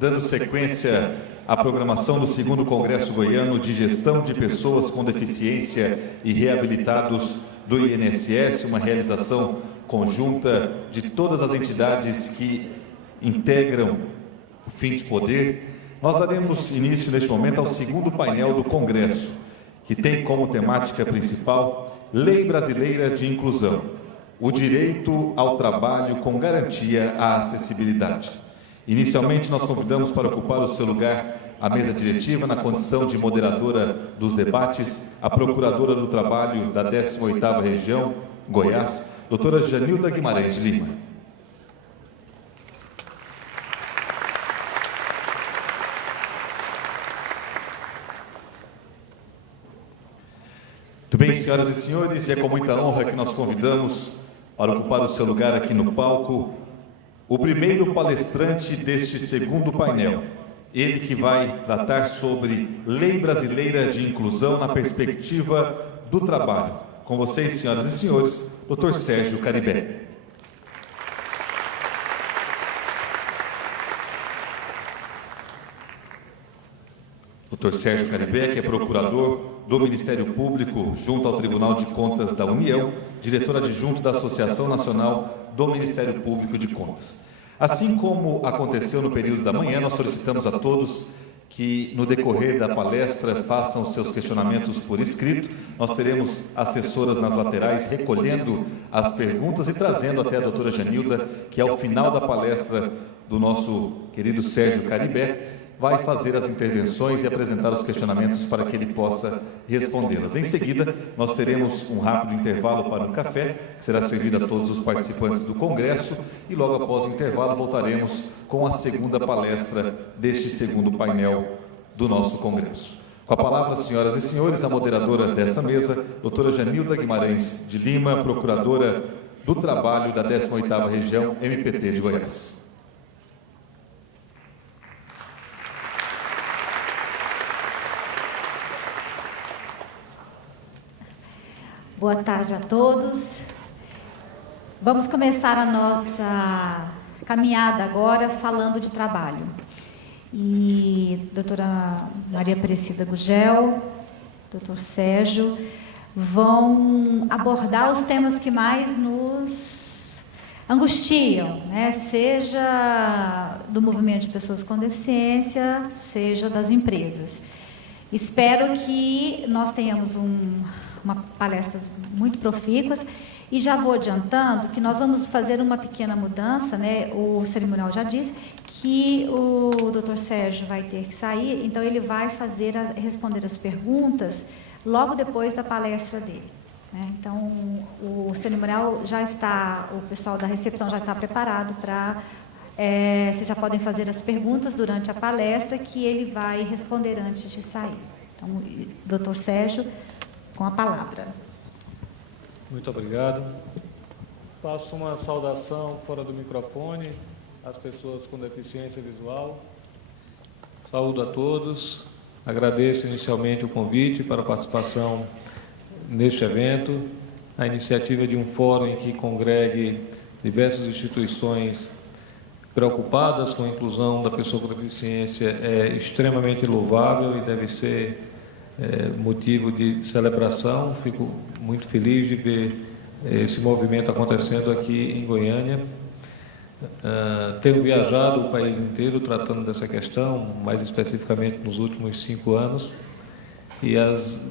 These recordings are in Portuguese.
Dando sequência à programação do 2º Congresso Goiano de Gestão de Pessoas com Deficiência e Reabilitados do INSS, uma realização conjunta de todas as entidades que integram o Fim de Poder, nós daremos início neste momento ao 2º painel do Congresso, que tem como temática principal Lei Brasileira de Inclusão, o direito ao trabalho com garantia à acessibilidade. Inicialmente, nós convidamos para ocupar o seu lugar a mesa diretiva, na condição de moderadora dos debates, a Procuradora do Trabalho da 18ª Região, Goiás, doutora Janilda Guimarães de Lima. Muito bem, senhoras e senhores, e é com muita honra que nós convidamos para ocupar o seu lugar aqui no palco o primeiro palestrante deste 2º painel, ele que vai tratar sobre Lei Brasileira de Inclusão na perspectiva do trabalho. Com vocês, senhoras e senhores, Dr. Sérgio Caribé. Dr. Sérgio Caribé, que é procurador do Ministério Público junto ao Tribunal de Contas da União, diretor adjunto da Associação Nacional do Ministério Público de Contas. Assim como aconteceu no período da manhã, nós solicitamos a todos que, no decorrer da palestra, façam os seus questionamentos por escrito. Nós teremos assessoras nas laterais recolhendo as perguntas e trazendo até a doutora Janilda, que ao final da palestra do nosso querido Sérgio Caribé, vai fazer as intervenções e apresentar os questionamentos para que ele possa respondê-las. Em seguida, nós teremos um rápido intervalo para um café, que será servido a todos os participantes do Congresso, e logo após o intervalo voltaremos com a segunda palestra deste 2º painel do nosso Congresso. Com a palavra, senhoras e senhores, a moderadora desta mesa, doutora Janilda Guimarães de Lima, procuradora do Trabalho da 18ª Região, MPT de Goiás. Boa tarde a todos. Vamos começar a nossa caminhada agora falando de trabalho. E doutora Maria Aparecida Gugel, doutor Sérgio, vão abordar os temas que mais nos angustiam, né? Seja do movimento de pessoas com deficiência, seja das empresas. Espero que nós tenhamos uma palestras muito profícuas, e já vou adiantando que nós vamos fazer uma pequena mudança, né? O cerimonial já disse que o doutor Sérgio vai ter que sair, então ele vai responder as perguntas logo depois da palestra dele, né? Então, o cerimonial já está, o pessoal da recepção já está preparado para... vocês já podem fazer as perguntas durante a palestra, que ele vai responder antes de sair. Então, doutor Sérgio, com a palavra. Muito obrigado. Faço uma saudação fora do microfone às pessoas com deficiência visual. Saúdo a todos. Agradeço inicialmente o convite para a participação neste evento, a iniciativa de um fórum em que congregue diversas instituições preocupadas com a inclusão da pessoa com deficiência é extremamente louvável e deve ser motivo de celebração. Fico muito feliz de ver esse movimento acontecendo aqui em Goiânia. Tenho viajado o país inteiro tratando dessa questão, mais especificamente nos últimos 5 anos, e as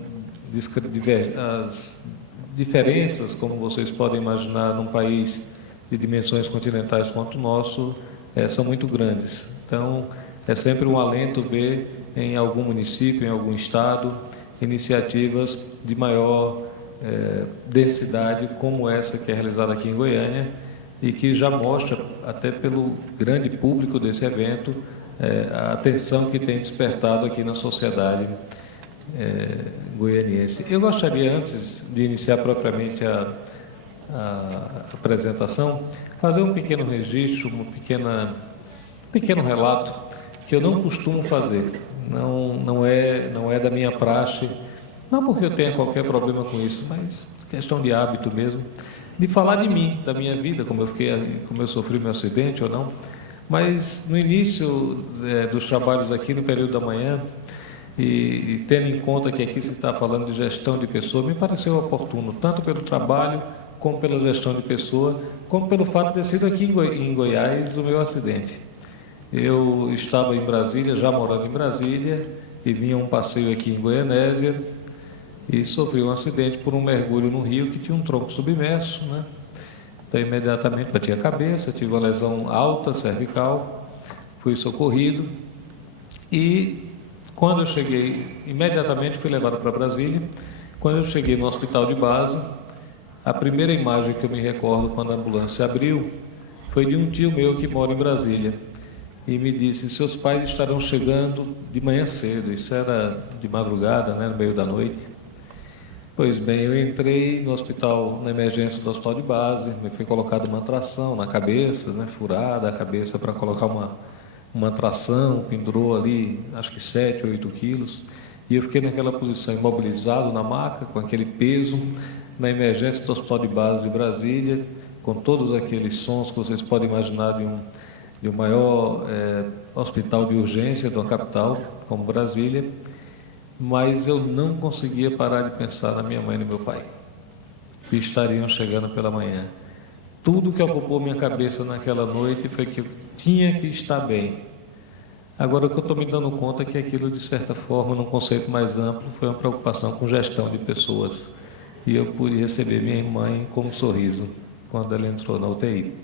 diferenças, como vocês podem imaginar, num país de dimensões continentais quanto o nosso, são muito grandes. Então, é sempre um alento ver em algum município, em algum estado, iniciativas de maior densidade como essa que é realizada aqui em Goiânia e que já mostra, até pelo grande público desse evento, a atenção que tem despertado aqui na sociedade goianiense. Eu gostaria, antes de iniciar propriamente a apresentação, fazer um pequeno registro, um pequeno relato que eu não costumo fazer. Não é da minha praxe, não porque eu tenha qualquer problema com isso, mas questão de hábito mesmo, de falar de mim, da minha vida, como eu sofri meu acidente ou não, Mas no início dos trabalhos aqui, no período da manhã, e tendo em conta que aqui se está falando de gestão de pessoa, me pareceu oportuno, tanto pelo trabalho, como pela gestão de pessoa, como pelo fato de ter sido aqui em Goiás o meu acidente. Eu estava em Brasília, já morando em Brasília, e vinha um passeio aqui em Goianésia, e sofri um acidente por um mergulho no rio que tinha um tronco submerso, né? Então, imediatamente bati a cabeça, tive uma lesão alta, cervical, fui socorrido, e quando eu cheguei, imediatamente fui levado para Brasília. Quando eu cheguei no hospital de base, a primeira imagem que eu me recordo quando a ambulância abriu foi de um tio meu que mora em Brasília e me disse: seus pais estarão chegando de manhã cedo. Isso era de madrugada, né, no meio da noite. Pois bem, eu entrei no hospital, na emergência do hospital de base, me foi colocada uma tração na cabeça, né, furada a cabeça para colocar uma tração, pendurou ali, acho que 7 ou 8 quilos, e eu fiquei naquela posição, imobilizado na maca, com aquele peso, na emergência do hospital de base de Brasília, com todos aqueles sons que vocês podem imaginar de um maior hospital de urgência de uma capital, como Brasília, mas eu não conseguia parar de pensar na minha mãe e no meu pai, que estariam chegando pela manhã. Tudo que ocupou minha cabeça naquela noite foi que eu tinha que estar bem. Agora, o que eu estou me dando conta é que aquilo, de certa forma, num conceito mais amplo, foi uma preocupação com gestão de pessoas. E eu pude receber minha mãe com um sorriso quando ela entrou na UTI.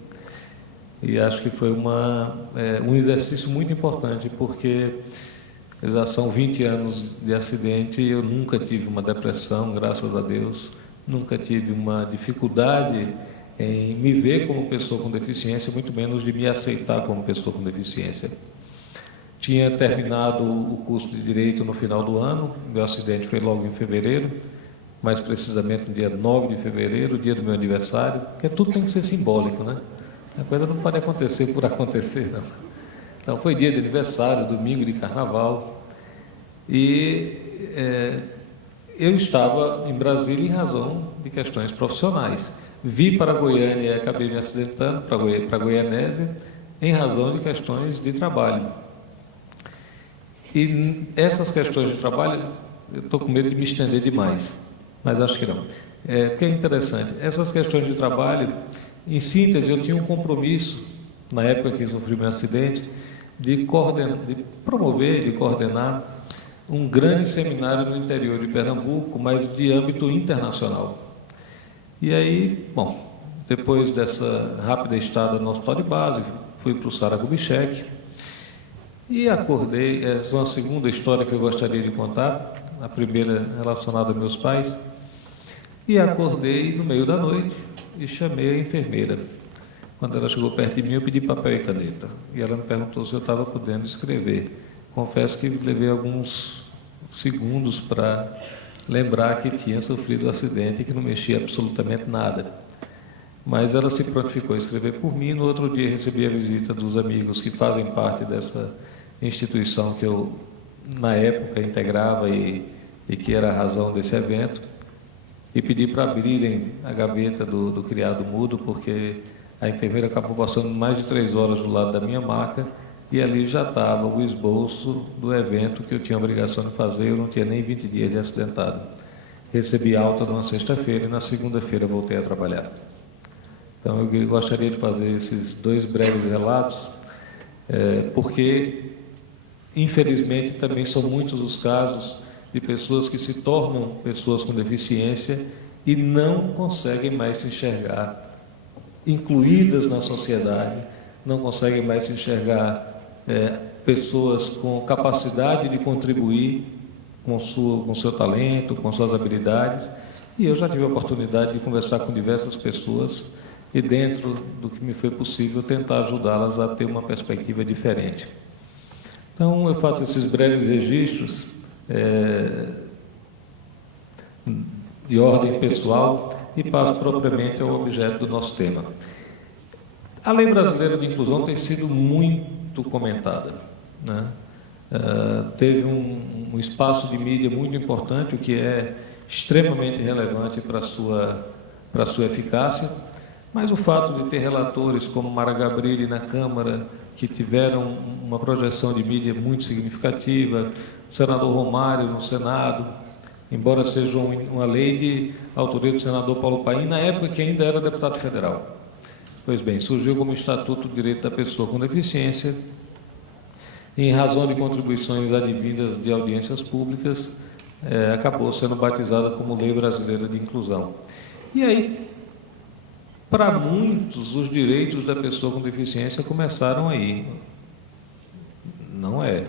E acho que foi um exercício muito importante, porque já são 20 anos de acidente e eu nunca tive uma depressão, graças a Deus, nunca tive uma dificuldade em me ver como pessoa com deficiência, muito menos de me aceitar como pessoa com deficiência. Tinha terminado o curso de Direito no final do ano, meu acidente foi logo em fevereiro, mais precisamente no dia 9 de fevereiro, dia do meu aniversário, porque tudo tem que ser simbólico, né? A coisa não pode acontecer por acontecer, não. Então, foi dia de aniversário, domingo de carnaval, e eu estava em Brasília em razão de questões profissionais. Vi para Goiânia e acabei me acidentando, para Goianésia, em razão de questões de trabalho. E essas questões de trabalho, eu estou com medo de me estender demais, mas acho que não. Porque é interessante, essas questões de trabalho, em síntese, eu tinha um compromisso, na época que sofri meu acidente, de promover, de coordenar um grande seminário no interior de Pernambuco, mas de âmbito internacional. E aí, bom, depois dessa rápida estada no hospital de base, fui para o Sara Kubitschek e acordei. Essa é uma segunda história que eu gostaria de contar, a primeira relacionada aos meus pais, e acordei no meio da noite e chamei a enfermeira. Quando ela chegou perto de mim, eu pedi papel e caneta, e ela me perguntou se eu estava podendo escrever. Confesso que levei alguns segundos para lembrar que tinha sofrido um acidente e que não mexia absolutamente nada. Mas ela se prontificou a escrever por mim. No outro dia recebi a visita dos amigos que fazem parte dessa instituição que eu, na época, integrava e que era a razão desse evento, e pedi para abrirem a gaveta do criado mudo, porque a enfermeira acabou passando mais de 3 horas do lado da minha maca, e ali já estava o esboço do evento que eu tinha a obrigação de fazer. Eu não tinha nem 20 dias de acidentado. Recebi alta numa sexta-feira e na segunda-feira voltei a trabalhar. Então, eu gostaria de fazer esses 2 breves relatos, porque, infelizmente, também são muitos os casos de pessoas que se tornam pessoas com deficiência e não conseguem mais se enxergar incluídas na sociedade, não conseguem mais se enxergar pessoas com capacidade de contribuir com seu talento, com suas habilidades. E eu já tive a oportunidade de conversar com diversas pessoas e, dentro do que me foi possível, tentar ajudá-las a ter uma perspectiva diferente. Então, eu faço esses breves registros de ordem pessoal e passo propriamente ao objeto do nosso tema. A Lei Brasileira de Inclusão tem sido muito comentada, né? Teve um espaço de mídia muito importante, o que é extremamente relevante para a sua eficácia, mas o fato de ter relatores como Mara Gabrilli na Câmara, que tiveram uma projeção de mídia muito significativa, o senador Romário no Senado, embora seja uma lei de autoria do senador Paulo Paim, na época que ainda era deputado federal. Pois bem, surgiu como Estatuto do Direito da Pessoa com Deficiência, em razão de contribuições advindas de audiências públicas, acabou sendo batizada como Lei Brasileira de Inclusão. E aí, para muitos, os direitos da pessoa com deficiência começaram aí. Não é.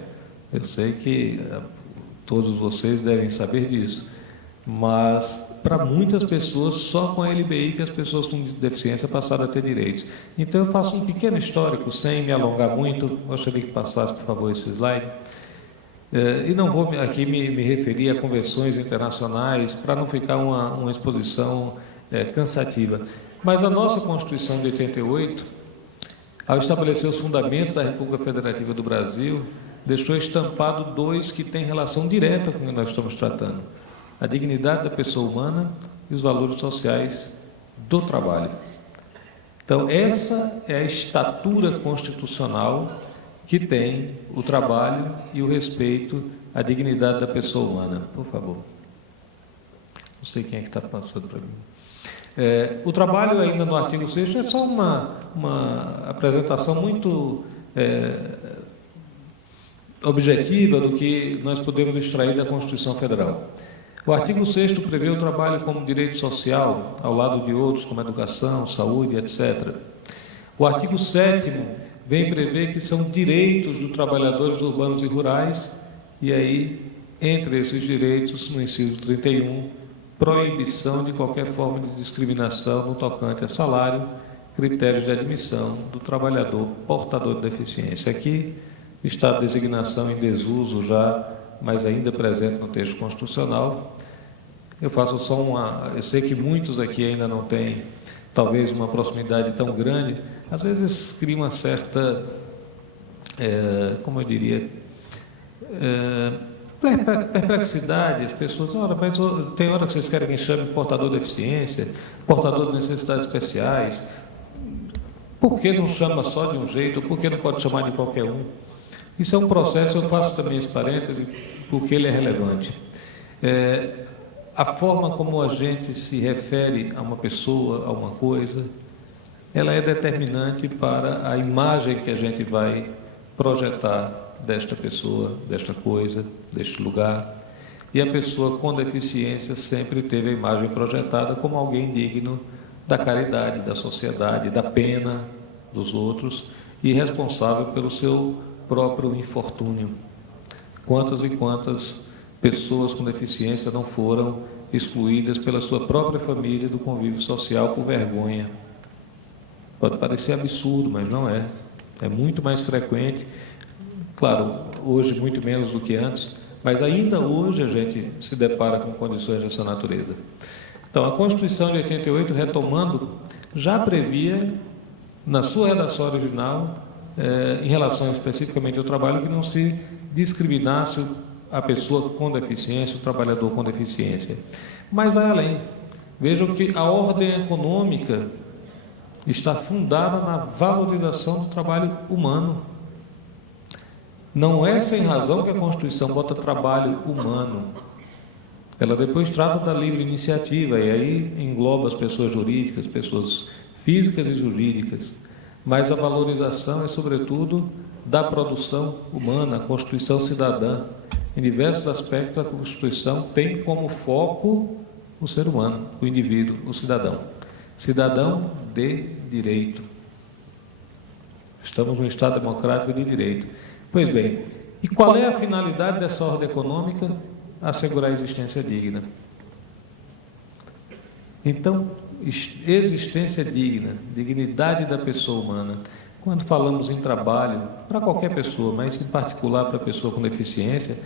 Eu sei que todos vocês devem saber disso, mas para muitas pessoas, só com a LBI que as pessoas com deficiência passaram a ter direitos. Então, eu faço um pequeno histórico, sem me alongar muito. Gostaria que passasse, por favor, esse slide. E não vou aqui me referir a convenções internacionais, para não ficar uma exposição cansativa. Mas a nossa Constituição de 88, ao estabelecer os fundamentos da República Federativa do Brasil, deixou estampado dois que têm relação direta com o que nós estamos tratando: a dignidade da pessoa humana e os valores sociais do trabalho. Então, essa é a estatura constitucional que tem o trabalho e o respeito à dignidade da pessoa humana. Por favor. Não sei quem é que está passando para mim. O trabalho, ainda no artigo 6º, é só uma apresentação muito objetiva do que nós podemos extrair da Constituição Federal. O artigo 6º prevê o trabalho como direito social, ao lado de outros, como educação, saúde, etc. O artigo 7º vem prever que são direitos dos trabalhadores urbanos e rurais, e aí, entre esses direitos, no inciso 31, proibição de qualquer forma de discriminação no tocante a salário, critérios de admissão do trabalhador portador de deficiência. Aqui está a designação em desuso já, mas ainda presente no texto constitucional. Eu faço só eu sei que muitos aqui ainda não têm, talvez, uma proximidade tão grande, às vezes cria uma certa, como eu diria, perplexidade. As pessoas, mas tem hora que vocês querem que chame portador de deficiência, portador de necessidades especiais, por que não chama só de um jeito, por que não pode chamar de qualquer um? Isso é um processo, eu faço também esse parêntese, porque ele é relevante. A forma como a gente se refere a uma pessoa, a uma coisa, ela é determinante para a imagem que a gente vai projetar desta pessoa, desta coisa, deste lugar. E a pessoa com deficiência sempre teve a imagem projetada como alguém digno da caridade, da sociedade, da pena dos outros e responsável pelo seu próprio infortúnio. Quantas e quantas pessoas com deficiência não foram excluídas pela sua própria família do convívio social por vergonha? Pode parecer absurdo, mas não é. É muito mais frequente. Claro, hoje muito menos do que antes, mas ainda hoje a gente se depara com condições dessa natureza. Então, a Constituição de 88, retomando, já previa, na sua redação original, em relação especificamente ao trabalho, que não se discriminasse a pessoa com deficiência, o trabalhador com deficiência. Mas vai além. Vejam que a ordem econômica está fundada na valorização do trabalho humano. Não é sem razão que a Constituição bota trabalho humano. Ela depois trata da livre iniciativa, e aí engloba as pessoas jurídicas, pessoas físicas e jurídicas. Mas a valorização é, sobretudo, da produção humana, a Constituição cidadã. Em diversos aspectos, a Constituição tem como foco o ser humano, o indivíduo, o cidadão. Cidadão de direito. Estamos num Estado democrático de direito. Pois bem, e qual é a finalidade dessa ordem econômica? Assegurar a existência digna. Então, existência digna, dignidade da pessoa humana. Quando falamos em trabalho, para qualquer pessoa, mas em particular para a pessoa com deficiência,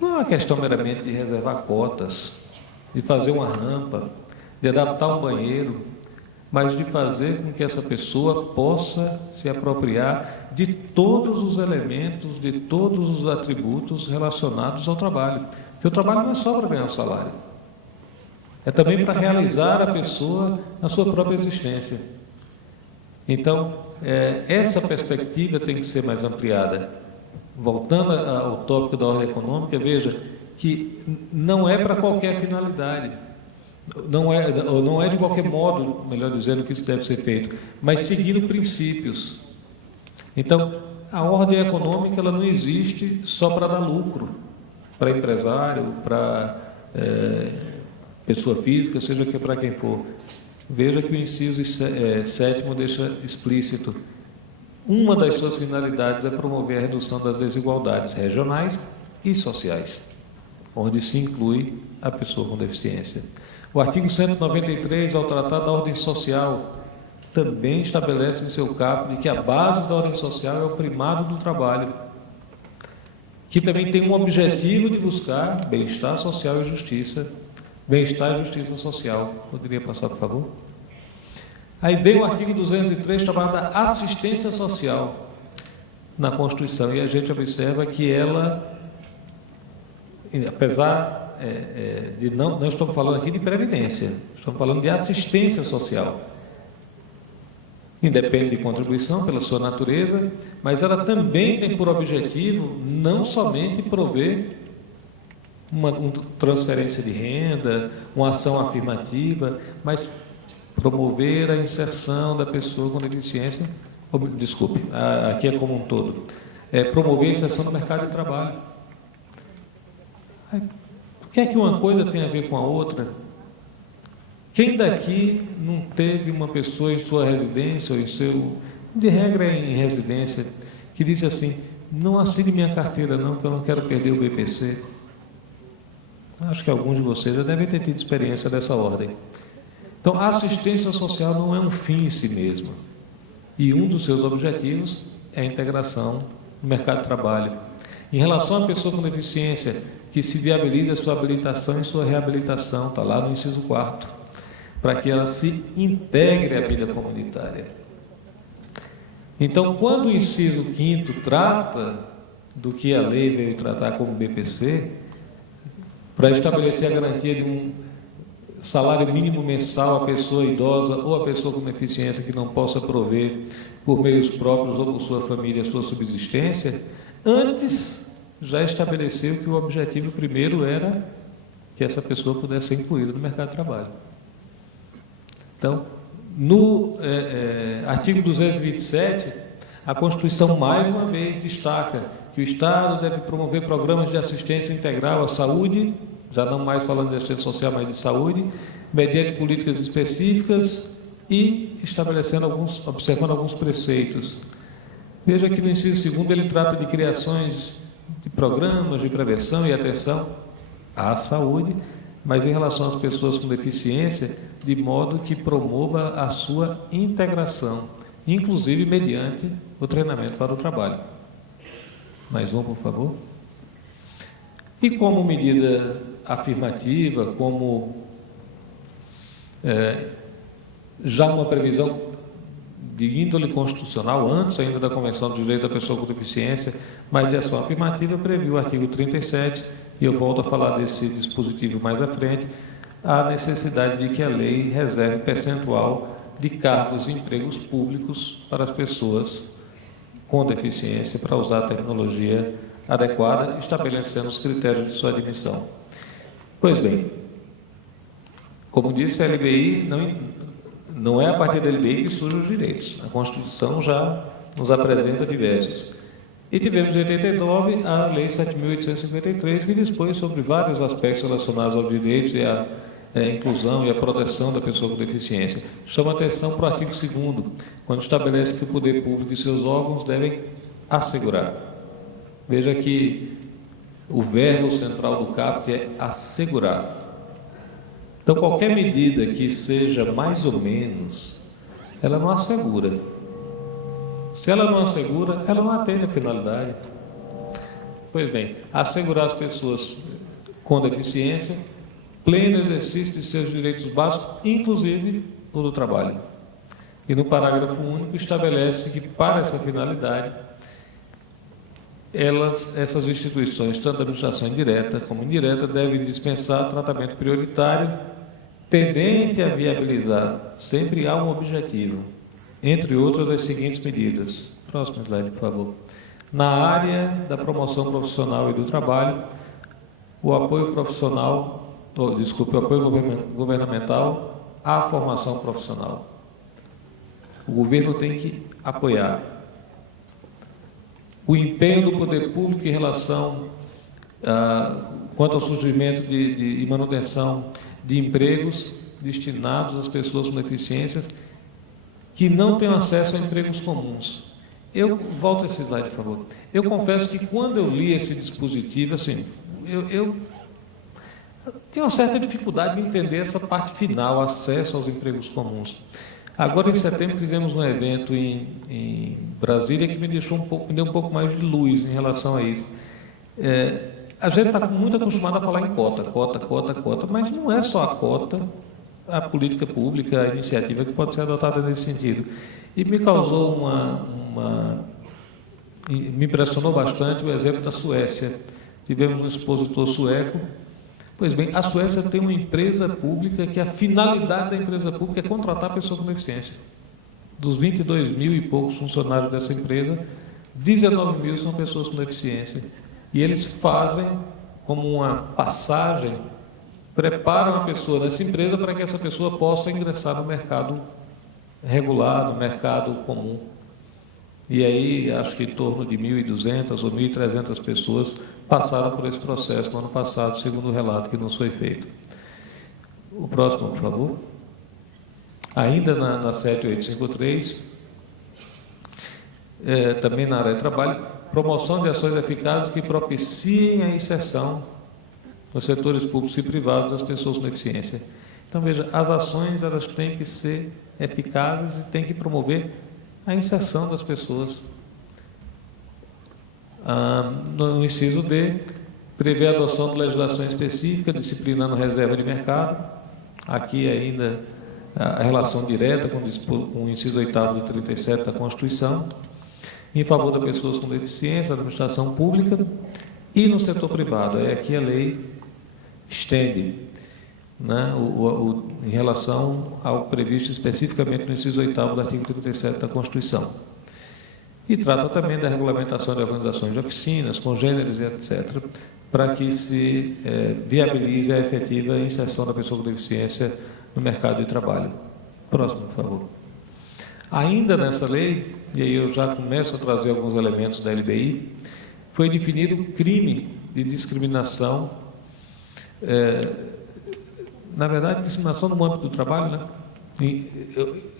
não é uma questão meramente de reservar cotas, de fazer uma rampa, de adaptar um banheiro, mas de fazer com que essa pessoa possa se apropriar de todos os elementos, de todos os atributos relacionados ao trabalho. Porque o trabalho não é só para ganhar um salário. É também para realizar a pessoa na sua própria existência. Então, essa perspectiva tem que ser mais ampliada. Voltando ao tópico da ordem econômica, veja que não é para qualquer finalidade, não é de qualquer modo, melhor dizendo, que isso deve ser feito, mas seguindo princípios. Então, a ordem econômica ela não existe só para dar lucro, para empresário, para pessoa física, seja que para quem for. Veja que o inciso 7º deixa explícito. Uma das suas finalidades é promover a redução das desigualdades regionais e sociais, onde se inclui a pessoa com deficiência. O artigo 193, ao tratar da ordem social, também estabelece em seu caput que a base da ordem social é o primado do trabalho, que também tem um objetivo de buscar bem-estar social e justiça, bem-estar e justiça social. Poderia passar, por favor? Aí vem o artigo 203, trabalho da assistência social na Constituição, e a gente observa que ela, apesar de não estamos falando aqui de previdência, estamos falando de assistência social. Independe de contribuição pela sua natureza, mas ela também tem por objetivo não somente prover uma transferência de renda, uma ação afirmativa, mas promover a inserção da pessoa com deficiência, aqui é como um todo, promover a inserção no mercado de trabalho. O que é que uma coisa tem a ver com a outra? Quem daqui não teve uma pessoa em sua residência, ou de regra em residência, que disse assim, não assine minha carteira não, que eu não quero perder o BPC? Acho que alguns de vocês já devem ter tido experiência dessa ordem. Então, a assistência social não é um fim em si mesmo. E um dos seus objetivos é a integração no mercado de trabalho. Em relação à pessoa com deficiência, que se viabilize a sua habilitação e sua reabilitação, está lá no inciso 4º, para que ela se integre à vida comunitária. Então, quando o inciso 5º trata do que a lei veio tratar como BPC, para estabelecer a garantia de um salário mínimo mensal à pessoa idosa ou à pessoa com deficiência que não possa prover por meios próprios ou por sua família a sua subsistência, antes já estabeleceu que o objetivo primeiro era que essa pessoa pudesse ser incluída no mercado de trabalho. Então, no artigo 227, a Constituição mais uma vez destaca que o Estado deve promover programas de assistência integral à saúde, já não mais falando de assistência social, mas de saúde, mediante políticas específicas e observando alguns preceitos. Veja que no inciso 2º ele trata de criações de programas de prevenção e atenção à saúde, mas em relação às pessoas com deficiência, de modo que promova a sua integração, inclusive mediante o treinamento para o trabalho. Mais um, por favor. E como medida afirmativa, como já uma previsão de índole constitucional, antes ainda da Convenção do Direito da Pessoa com Deficiência, mas de ação afirmativa, previu o artigo 37, e eu volto a falar desse dispositivo mais à frente, a necessidade de que a lei reserve percentual de cargos e empregos públicos para as pessoas com deficiência, para usar a tecnologia adequada, estabelecendo os critérios de sua admissão. Pois bem, como disse, a LBI não é a partir da LBI que surgem os direitos. A Constituição já nos apresenta diversos. E tivemos em 89 a Lei 7.853, que dispõe sobre vários aspectos relacionados aos direitos e à inclusão e à proteção da pessoa com deficiência. Chama atenção para o artigo 2º, quando estabelece que o poder público e seus órgãos devem assegurar. Veja que o verbo central do caput é assegurar. Então, qualquer medida que seja mais ou menos, ela não assegura. Se ela não assegura, ela não atende a finalidade. Pois bem, assegurar às pessoas com deficiência pleno exercício de seus direitos básicos, inclusive o do trabalho. E no parágrafo único estabelece que, para essa finalidade, essas instituições, tanto da administração indireta como indireta, devem dispensar tratamento prioritário tendente a viabilizar, sempre há um objetivo, entre outras das seguintes medidas. Próximo slide, por favor. Na área da promoção profissional e do trabalho, o apoio profissional, o apoio governamental à formação profissional. O governo tem que apoiar. O empenho do poder público em relação quanto ao surgimento e manutenção de empregos destinados às pessoas com deficiências que não têm acesso a empregos comuns. Volta esse slide, por favor. Eu confesso que quando eu li esse dispositivo, assim, eu tinha uma certa dificuldade de entender essa parte final, acesso aos empregos comuns. Agora, em setembro, fizemos um evento em Brasília que me deu um pouco mais de luz em relação a isso. A gente está muito acostumado a falar em cota, mas não é só a cota, a política pública, a iniciativa que pode ser adotada nesse sentido. E me causou me impressionou bastante o exemplo da Suécia. Tivemos um expositor sueco. Pois bem, a Suécia tem uma empresa pública que a finalidade da empresa pública é contratar pessoas com deficiência. Dos 22 mil e poucos funcionários dessa empresa, 19 mil são pessoas com deficiência. E eles fazem como uma passagem, preparam a pessoa nessa empresa para que essa pessoa possa ingressar no mercado regular, no mercado comum. E aí, acho que em torno de 1.200 ou 1.300 pessoas passaram por esse processo no ano passado, segundo o relato que nos foi feito. O próximo, por favor. Ainda na 7853, também na área de trabalho, promoção de ações eficazes que propiciem a inserção nos setores públicos e privados das pessoas com deficiência. Então, veja, as ações elas têm que ser eficazes e têm que promover a inserção das pessoas. No inciso D, prevê a adoção de legislação específica disciplinando reserva de mercado. Aqui ainda a relação direta com o inciso 8º do 37 da Constituição, em favor das pessoas com deficiência, da administração pública e no setor privado. Aqui a lei estende, né, em relação ao previsto especificamente no inciso 8º do artigo 37 da Constituição. E trata também da regulamentação de organizações de oficinas, congêneres e etc., para que se viabilize a efetiva inserção da pessoa com deficiência no mercado de trabalho. Próximo, por favor. Ainda nessa lei, e aí eu já começo a trazer alguns elementos da LBI, foi definido o crime de discriminação, na verdade, discriminação no âmbito do trabalho, né?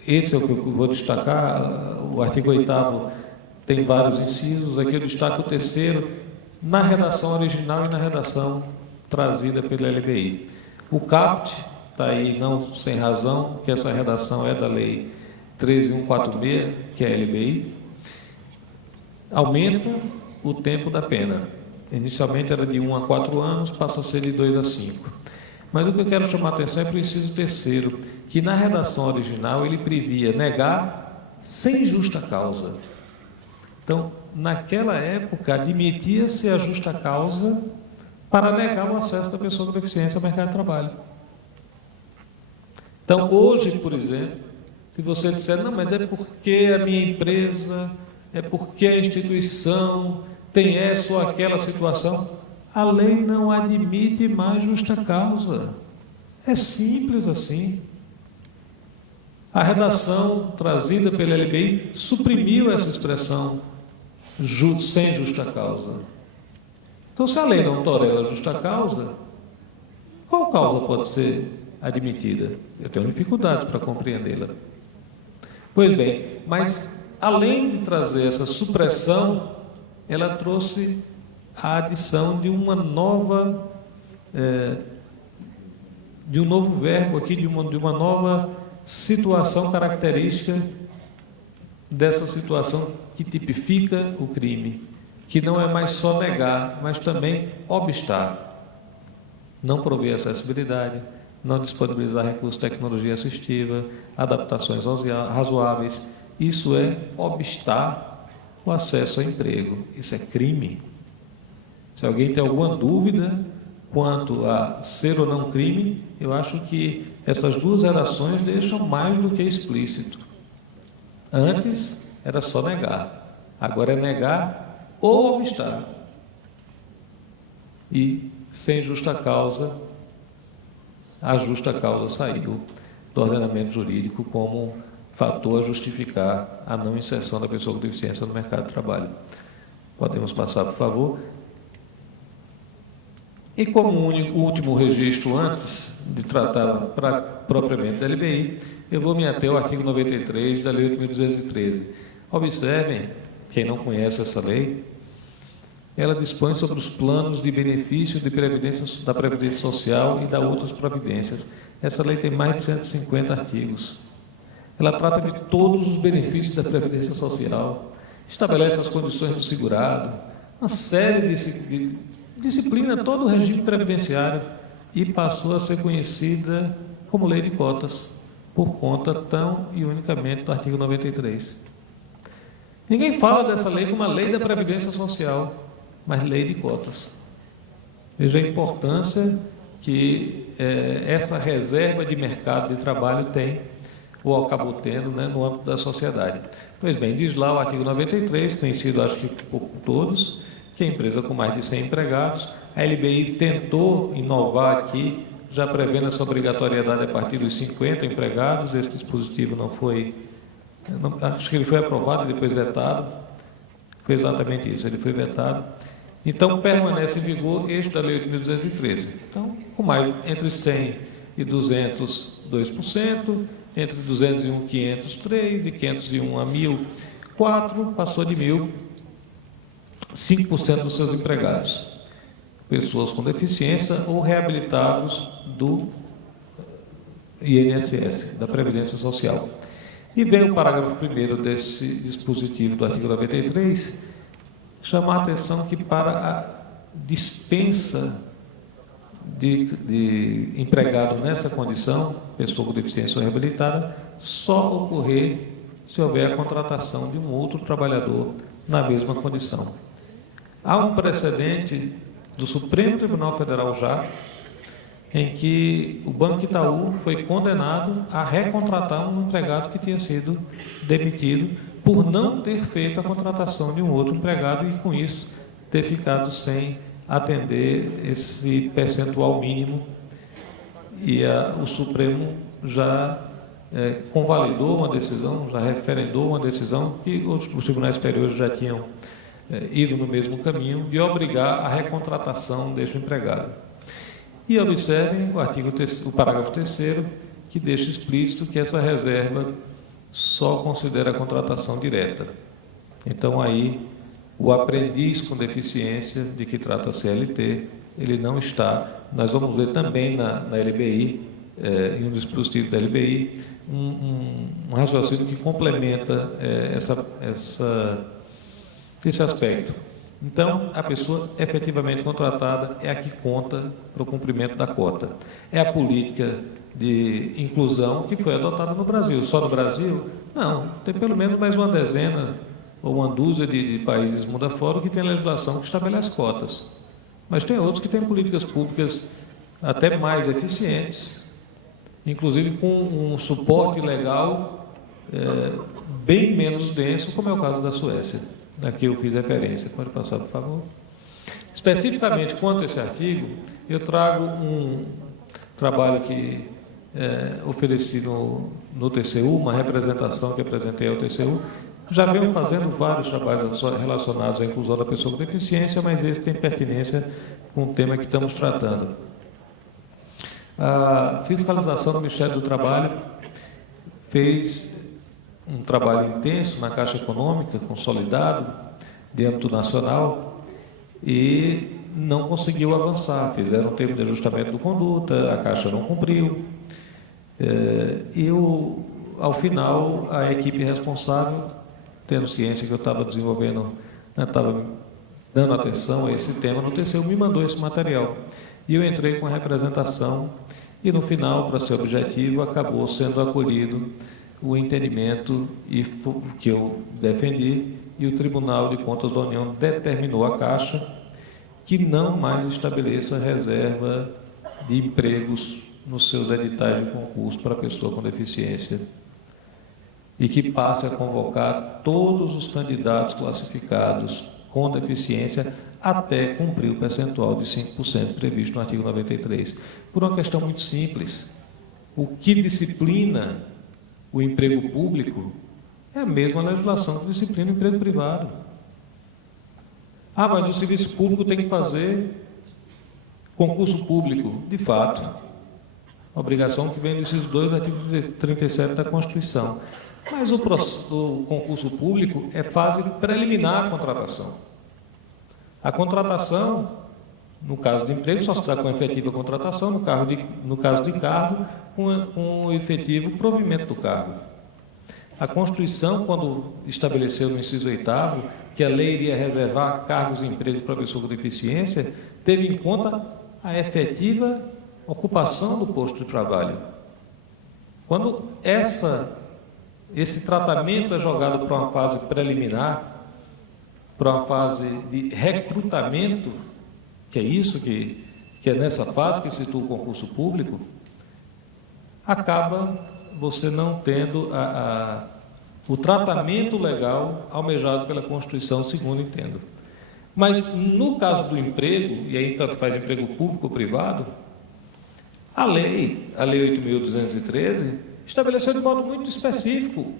Esse é o que eu vou destacar. O artigo 8º tem vários incisos, aqui eu destaco o 3º, na redação original e na redação trazida pela LBI. O caput está aí, não sem razão, que essa redação é da Lei 13.146, que é a LBI, aumenta o tempo da pena. Inicialmente era de 1 a 4 anos, passa a ser de 2 a 5. Mas o que eu quero chamar a atenção é para o inciso 3º, que na redação original ele previa negar sem justa causa. Então, naquela época, admitia-se a justa causa para negar o acesso da pessoa com deficiência ao mercado de trabalho. Então, hoje, por exemplo, se você disser, não, mas é porque a minha empresa, é porque a instituição tem essa ou aquela situação, a lei não admite mais justa causa. É simples assim. A redação trazida pela LBI suprimiu essa expressão sem justa causa. Então, se a lei não tolera justa causa, qual causa pode ser admitida? Eu tenho dificuldade para compreendê-la. Pois bem, mas além de trazer essa supressão, ela trouxe a adição de uma nova, de um novo verbo aqui, de uma nova situação característica dessa situação que tipifica o crime, que não é mais só negar, mas também obstar, não prover acessibilidade, não disponibilizar recursos de tecnologia assistiva, adaptações razoáveis. Isso é obstar o acesso ao emprego. Isso é crime. Se alguém tem alguma dúvida quanto a ser ou não crime, eu acho que essas duas redações deixam mais do que explícito. Antes era só negar, agora é negar ou obstar. E sem justa causa, a justa causa saiu do ordenamento jurídico como fator a justificar a não inserção da pessoa com deficiência no mercado de trabalho. Podemos passar, por favor. E como último registro, antes de tratar propriamente da LBI, eu vou me ater ao artigo 93 da Lei 8.213. Observem, quem não conhece essa lei, ela dispõe sobre os planos de benefício da Previdência Social e das outras providências. Essa lei tem mais de 150 artigos. Ela trata de todos os benefícios da Previdência Social, estabelece as condições do segurado, uma série de disciplina todo o regime previdenciário e passou a ser conhecida como lei de cotas, por conta tão e unicamente do artigo 93. Ninguém fala dessa lei como uma lei da Previdência Social, mas lei de cotas. Veja a importância que essa reserva de mercado de trabalho tem, ou acabou tendo, né, no âmbito da sociedade. Pois bem, diz lá o artigo 93, conhecido acho que por todos, que a empresa com mais de 100 empregados, a LBI tentou inovar aqui, já prevendo essa obrigatoriedade a partir dos 50 empregados. Esse dispositivo não foi, acho que ele foi aprovado e depois vetado, foi exatamente isso, ele foi vetado. Então, permanece em vigor este da Lei 8.213. Então, com mais, entre 100 e 200, 2%, entre 201 e 500, 3%, de 501 a 1.000, 4%, passou de 1.000, 5% dos seus empregados, pessoas com deficiência ou reabilitados do INSS, da Previdência Social. E vem o parágrafo 1º desse dispositivo do artigo 93, chamar a atenção que para a dispensa de empregado nessa condição, pessoa com deficiência ou reabilitada, só ocorrer se houver a contratação de um outro trabalhador na mesma condição. Há um precedente do Supremo Tribunal Federal já, em que o Banco Itaú foi condenado a recontratar um empregado que tinha sido demitido por não ter feito a contratação de um outro empregado e, com isso, ter ficado sem atender esse percentual mínimo. E o Supremo já convalidou uma decisão, já referendou uma decisão que os tribunais superiores já tinham ido no mesmo caminho, de obrigar a recontratação deste empregado. E observem o parágrafo 3º, que deixa explícito que essa reserva só considera a contratação direta. Então, aí, o aprendiz com deficiência, de que trata a CLT, ele não está. Nós vamos ver também na LBI, em um dispositivo da LBI, um raciocínio que complementa esse aspecto. Então, a pessoa efetivamente contratada é a que conta para o cumprimento da cota. É a política de inclusão que foi adotada no Brasil. Só no Brasil? Não, tem pelo menos mais uma dezena ou uma dúzia de países mundo afora que tem legislação que estabelece cotas. Mas tem outros que têm políticas públicas até mais eficientes, inclusive com um suporte legal bem menos denso, como é o caso da Suécia. Aqui eu fiz referência. Pode passar, por favor. Especificamente quanto a esse artigo, eu trago um trabalho que ofereci no TCU, uma representação que apresentei ao TCU. Já venho fazendo vários trabalhos relacionados à inclusão da pessoa com deficiência, mas esse tem pertinência com o tema que estamos tratando. A fiscalização do Ministério do Trabalho fez um trabalho intenso na Caixa Econômica, consolidado, de âmbito nacional, e não conseguiu avançar. Fizeram um termo de ajustamento do conduta, a Caixa não cumpriu. Ao final, a equipe responsável, tendo ciência que eu estava desenvolvendo, estava dando atenção a esse tema no TCU, me mandou esse material. E eu entrei com a representação, e no final, para ser objetivo, acabou sendo acolhido o entendimento que eu defendi, e o Tribunal de Contas da União determinou à Caixa que não mais estabeleça reserva de empregos nos seus editais de concurso para pessoa com deficiência. e que passe a convocar todos os candidatos classificados com deficiência até cumprir o percentual de 5% previsto no artigo 93. Por uma questão muito simples. O que disciplina o emprego público é a mesma legislação que disciplina o emprego privado. Ah, mas o serviço público tem que fazer concurso público. De fato, obrigação que vem do inciso 2 do artigo 37 da Constituição. Mas o concurso público é fase preliminar à contratação. A contratação, no caso de emprego, só se dá com efetiva contratação, no caso de cargo, com o efetivo provimento do cargo. A Constituição, quando estabeleceu no inciso 8º que a lei iria reservar cargos de emprego para pessoa com deficiência, teve em conta a efetiva ocupação do posto de trabalho. Quando esse tratamento é jogado para uma fase preliminar, para uma fase de recrutamento, que é isso que é nessa fase que se situa o concurso público, acaba você não tendo o tratamento legal almejado pela Constituição, segundo entendo. Mas, no caso do emprego, e aí tanto faz emprego público ou privado, a lei 8.213, estabeleceu de modo muito específico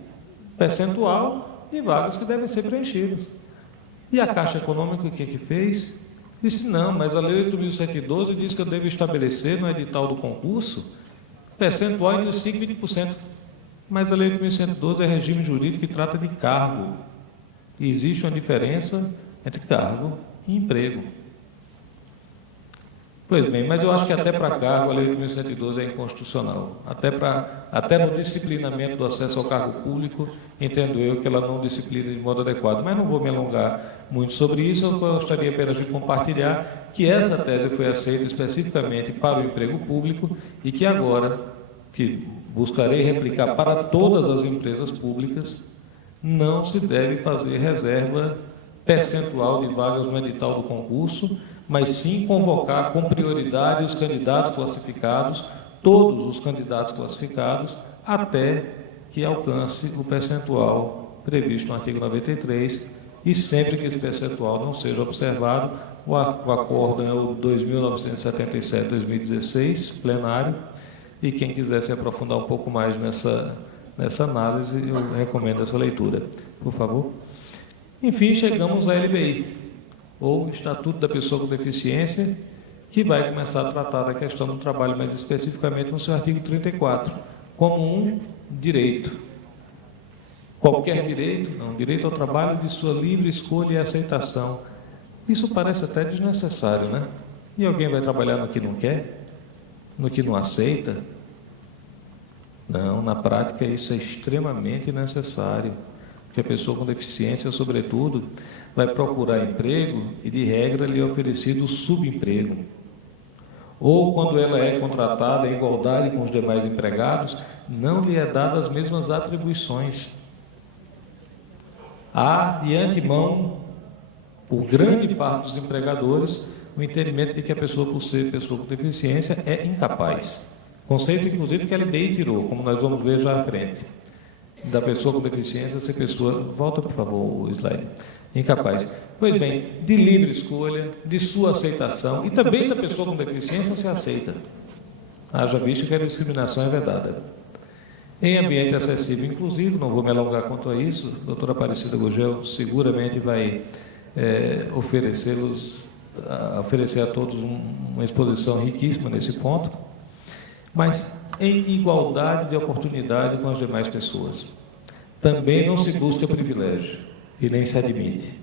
percentual de vagas que devem ser preenchidas. E a Caixa Econômica, o que fez? Disse, não, mas a Lei 8.112 diz que eu devo estabelecer no edital do concurso percentual entre 5% e 20%. Mas a Lei 8.112 é regime jurídico que trata de cargo. E existe uma diferença entre cargo e emprego. Pois bem, mas eu acho que até para cargo a Lei 8.112 é inconstitucional. Até no disciplinamento do acesso ao cargo público, entendo eu que ela não disciplina de modo adequado. Mas não vou me alongar muito sobre isso, eu gostaria apenas de compartilhar que essa tese foi aceita especificamente para o emprego público e que agora, que buscarei replicar para todas as empresas públicas, não se deve fazer reserva percentual de vagas no edital do concurso, mas sim convocar com prioridade os candidatos classificados, todos os candidatos classificados, até que alcance o percentual previsto no artigo 93, e sempre que esse percentual não seja observado, o acórdão é o 2.977/2016, plenário, e quem quiser se aprofundar um pouco mais nessa análise, eu recomendo essa leitura. Por favor. Enfim, chegamos à LBI, ou Estatuto da Pessoa com Deficiência, que vai começar a tratar da questão do trabalho mais especificamente no seu artigo 34, como um direito. Qualquer direito, não, direito ao trabalho de sua livre escolha e aceitação. Isso parece até desnecessário, né? E alguém vai trabalhar no que não quer? No que não aceita? Não, na prática isso é extremamente necessário, porque a pessoa com deficiência, sobretudo, vai procurar emprego e, de regra, lhe é oferecido subemprego. Ou, quando ela é contratada em igualdade com os demais empregados, não lhe é dada as mesmas atribuições. Há, de antemão, por grande parte dos empregadores, o entendimento de que a pessoa, por ser pessoa com deficiência, é incapaz. Conceito, inclusive, que a LBI tirou, como nós vamos ver já à frente. Da pessoa com deficiência ser pessoa... Volta, por favor, o slide. Incapaz. Pois bem, de livre escolha, de sua aceitação, e também da pessoa com deficiência se aceita. Haja visto que a discriminação é vedada. Em ambiente acessível, inclusive, não vou me alongar quanto a isso, a doutora Aparecida Gugel seguramente vai oferecer a todos uma exposição riquíssima nesse ponto, mas em igualdade de oportunidade com as demais pessoas. Também não se busca privilégio e nem se admite.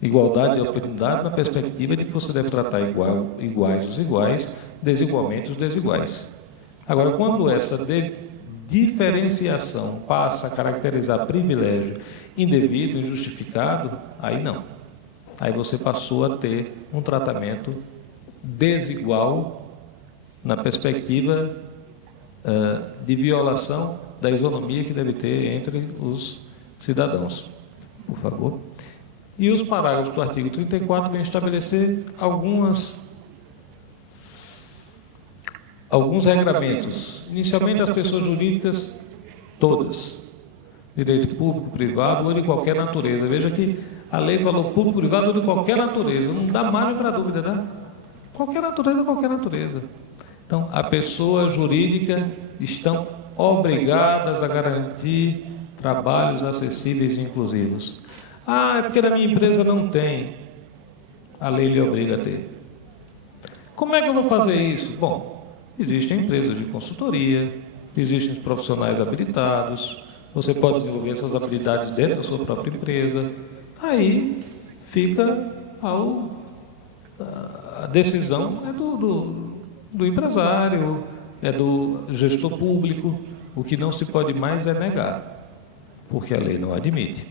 Igualdade de oportunidade na perspectiva de que você deve tratar iguais os iguais, desigualmente os desiguais. Agora, quando essa diferenciação passa a caracterizar privilégio indevido, injustificado, aí não. Aí você passou a ter um tratamento desigual na perspectiva de violação da isonomia que deve ter entre os cidadãos. Por favor. E os parágrafos do artigo 34 vêm estabelecer alguns regramentos. Inicialmente, as pessoas jurídicas Todas. Direito público, privado ou de qualquer natureza. Veja que a lei falou público, privado ou de qualquer natureza. Não dá margem para dúvida, né? Qualquer natureza, qualquer natureza. Então, a pessoa jurídica estão obrigadas a garantir trabalhos acessíveis e inclusivos. Ah, é porque na minha empresa não tem. A lei lhe obriga a ter. Como é que eu vou fazer isso? Bom, existem empresas de consultoria, existem os profissionais habilitados, você pode desenvolver essas habilidades dentro da sua própria empresa. Aí fica a decisão é do empresário, é do gestor público. O que não se pode mais é negar, porque a lei não admite.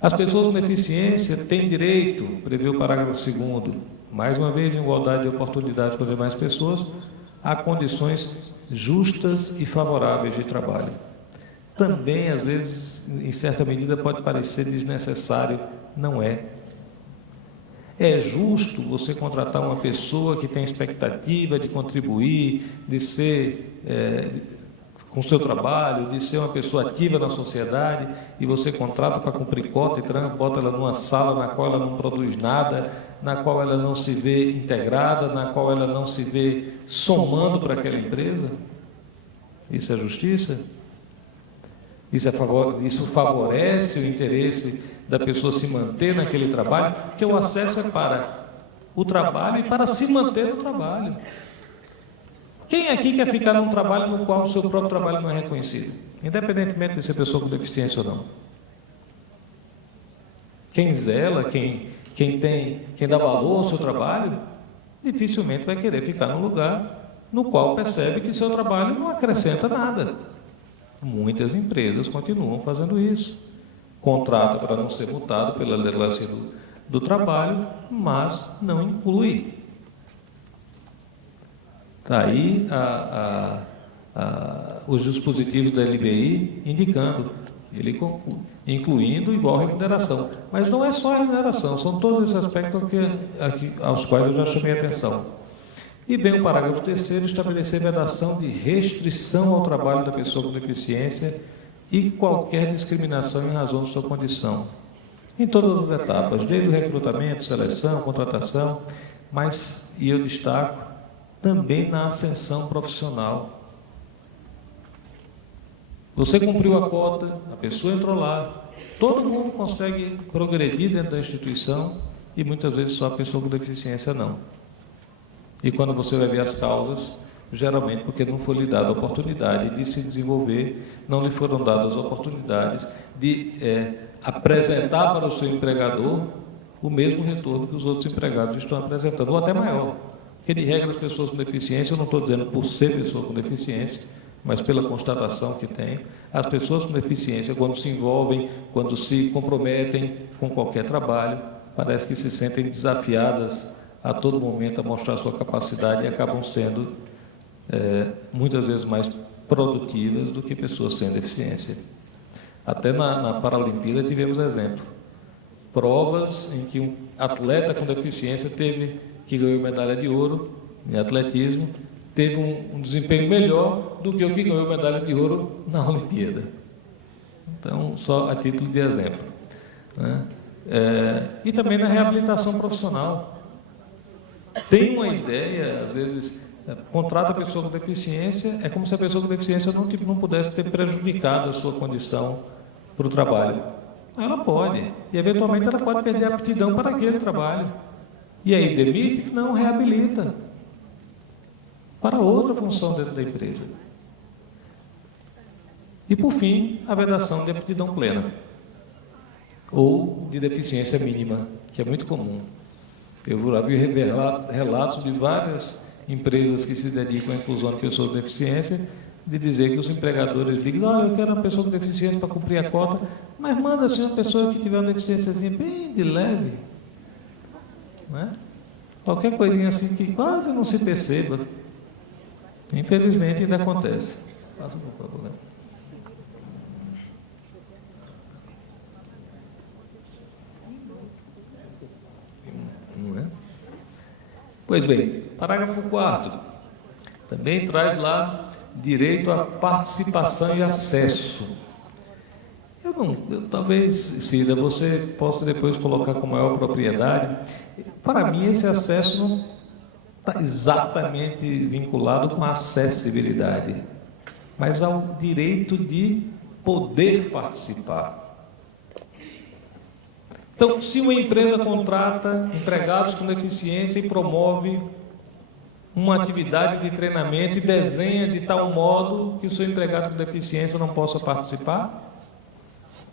As pessoas com deficiência têm direito, prevê o parágrafo 2º, mais uma vez, em igualdade de oportunidades com as demais pessoas, a condições justas e favoráveis de trabalho. Também, às vezes, em certa medida, pode parecer desnecessário, não é. É justo você contratar uma pessoa que tem expectativa de contribuir, de ser, com o seu trabalho, de ser uma pessoa ativa na sociedade, e você contrata para cumprir cota e bota ela numa sala na qual ela não produz nada, na qual ela não se vê integrada, na qual ela não se vê somando para aquela empresa? Isso é justiça? Isso favorece o interesse da pessoa se manter naquele trabalho, porque o acesso é para o trabalho e para se manter no trabalho. Quem aqui quer ficar num trabalho no qual o seu próprio trabalho não é reconhecido, independentemente de ser pessoa com deficiência ou não? Quem zela, quem dá valor ao seu trabalho, dificilmente vai querer ficar num lugar no qual percebe que seu trabalho não acrescenta nada. Muitas empresas continuam fazendo isso. Contrata para não ser multado pela delegacia do trabalho, mas não inclui. Está aí os dispositivos da LBI indicando, incluindo igual remuneração. Mas não é só a remuneração, são todos esses aspectos aos quais eu já chamei a atenção. E vem o parágrafo 3º, estabelecer vedação de restrição ao trabalho da pessoa com deficiência e qualquer discriminação em razão de sua condição. Em todas as etapas, desde o recrutamento, seleção, contratação, mas, e eu destaco, também na ascensão profissional. Você cumpriu a cota, a pessoa entrou lá, todo mundo consegue progredir dentro da instituição e muitas vezes só a pessoa com deficiência não. E quando você vai ver as causas, geralmente porque não foi lhe dada a oportunidade de se desenvolver, não lhe foram dadas oportunidades de apresentar para o seu empregador o mesmo retorno que os outros empregados estão apresentando, ou até maior. Porque, de regra, as pessoas com deficiência, eu não estou dizendo por ser pessoa com deficiência, mas pela constatação que tem, as pessoas com deficiência, quando se envolvem, quando se comprometem com qualquer trabalho, parece que se sentem desafiadas a todo momento a mostrar sua capacidade e acabam sendo, muitas vezes, mais produtivas do que pessoas sem deficiência. Até na Paralimpíada tivemos exemplo. Provas em que um atleta com deficiência que ganhou medalha de ouro em atletismo, teve um desempenho melhor do que o que ganhou medalha de ouro na Olimpíada. Então, só a título de exemplo. Né? E também na reabilitação profissional. Tem uma ideia, às vezes, contrata a pessoa com deficiência, é como se a pessoa com deficiência não pudesse ter prejudicado a sua condição para o trabalho. Ela pode, e eventualmente ela pode perder a aptidão para aquele trabalho. E aí demite? Não, reabilita para outra função dentro da empresa. E, por fim, a vedação de aptidão plena ou de deficiência mínima, que é muito comum. Eu já vi relatos de várias empresas que se dedicam à inclusão de pessoas com deficiência, de dizer que os empregadores ligam, olha, eu quero uma pessoa com deficiência para cumprir a cota, mas manda assim uma pessoa que tiver uma deficiênciazinha bem de leve, né? Qualquer coisinha assim que quase não se perceba. Infelizmente ainda acontece. Passa, por favor, né? Não é? Pois bem, parágrafo 4º também traz lá direito à participação e acesso. Talvez, Cida, você possa depois colocar com maior propriedade. Para mim, esse acesso não está exatamente vinculado com a acessibilidade, mas ao direito de poder participar. Então, se uma empresa contrata empregados com deficiência e promove uma atividade de treinamento e desenha de tal modo que o seu empregado com deficiência não possa participar,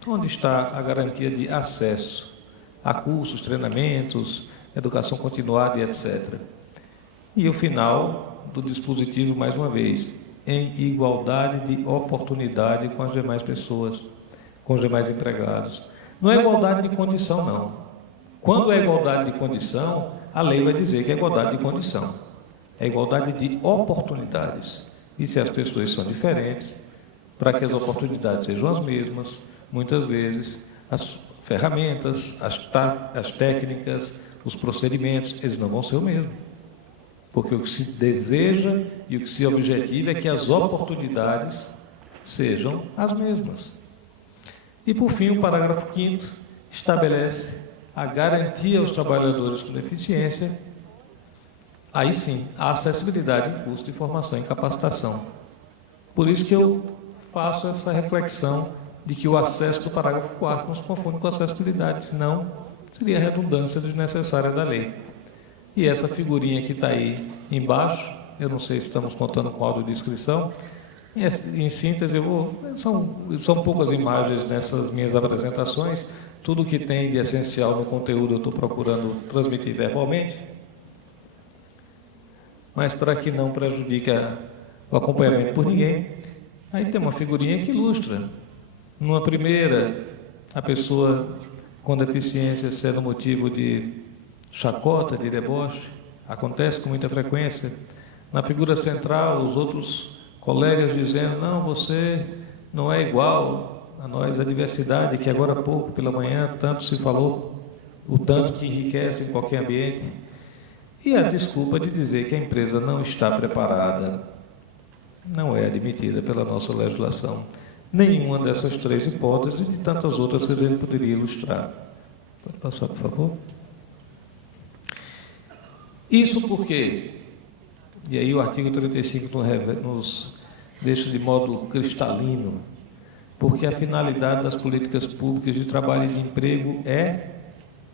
onde está a garantia de acesso a cursos, treinamentos, educação continuada e etc. E o final do dispositivo, mais uma vez, em igualdade de oportunidade com as demais pessoas, com os demais empregados. Não é igualdade de condição, não. Quando é igualdade de condição, a lei vai dizer que é igualdade de condição. É igualdade de oportunidades. E se as pessoas são diferentes, para que as oportunidades sejam as mesmas, muitas vezes as ferramentas, as técnicas, os procedimentos, eles não vão ser o mesmo. Porque o que se deseja e o que se objetiva é que as oportunidades sejam as mesmas. E, por fim, o parágrafo 5º estabelece a garantia aos trabalhadores com deficiência, aí sim, a acessibilidade em curso de formação e capacitação. Por isso que eu faço essa reflexão de que o acesso do parágrafo 4º não se confunde com a acessibilidade, senão seria redundância desnecessária da lei. E essa figurinha que está aí embaixo, eu não sei se estamos contando com audiodescrição, em síntese, são poucas imagens nessas minhas apresentações, tudo que tem de essencial no conteúdo eu estou procurando transmitir verbalmente, mas para que não prejudique o acompanhamento por ninguém, aí tem uma figurinha que ilustra. Numa primeira, a pessoa com deficiência sendo motivo de chacota, de deboche, acontece com muita frequência. Na figura central, os outros colegas dizendo, não, você não é igual a nós, a diversidade, que agora há pouco, pela manhã, tanto se falou, o tanto que enriquece em qualquer ambiente. E a desculpa de dizer que a empresa não está preparada não é admitida pela nossa legislação. Nenhuma dessas três hipóteses e de tantas outras que a gente poderia ilustrar. Pode passar, por favor? Isso porque, e aí o artigo 35 nos deixa de modo cristalino, porque a finalidade das políticas públicas de trabalho e de emprego é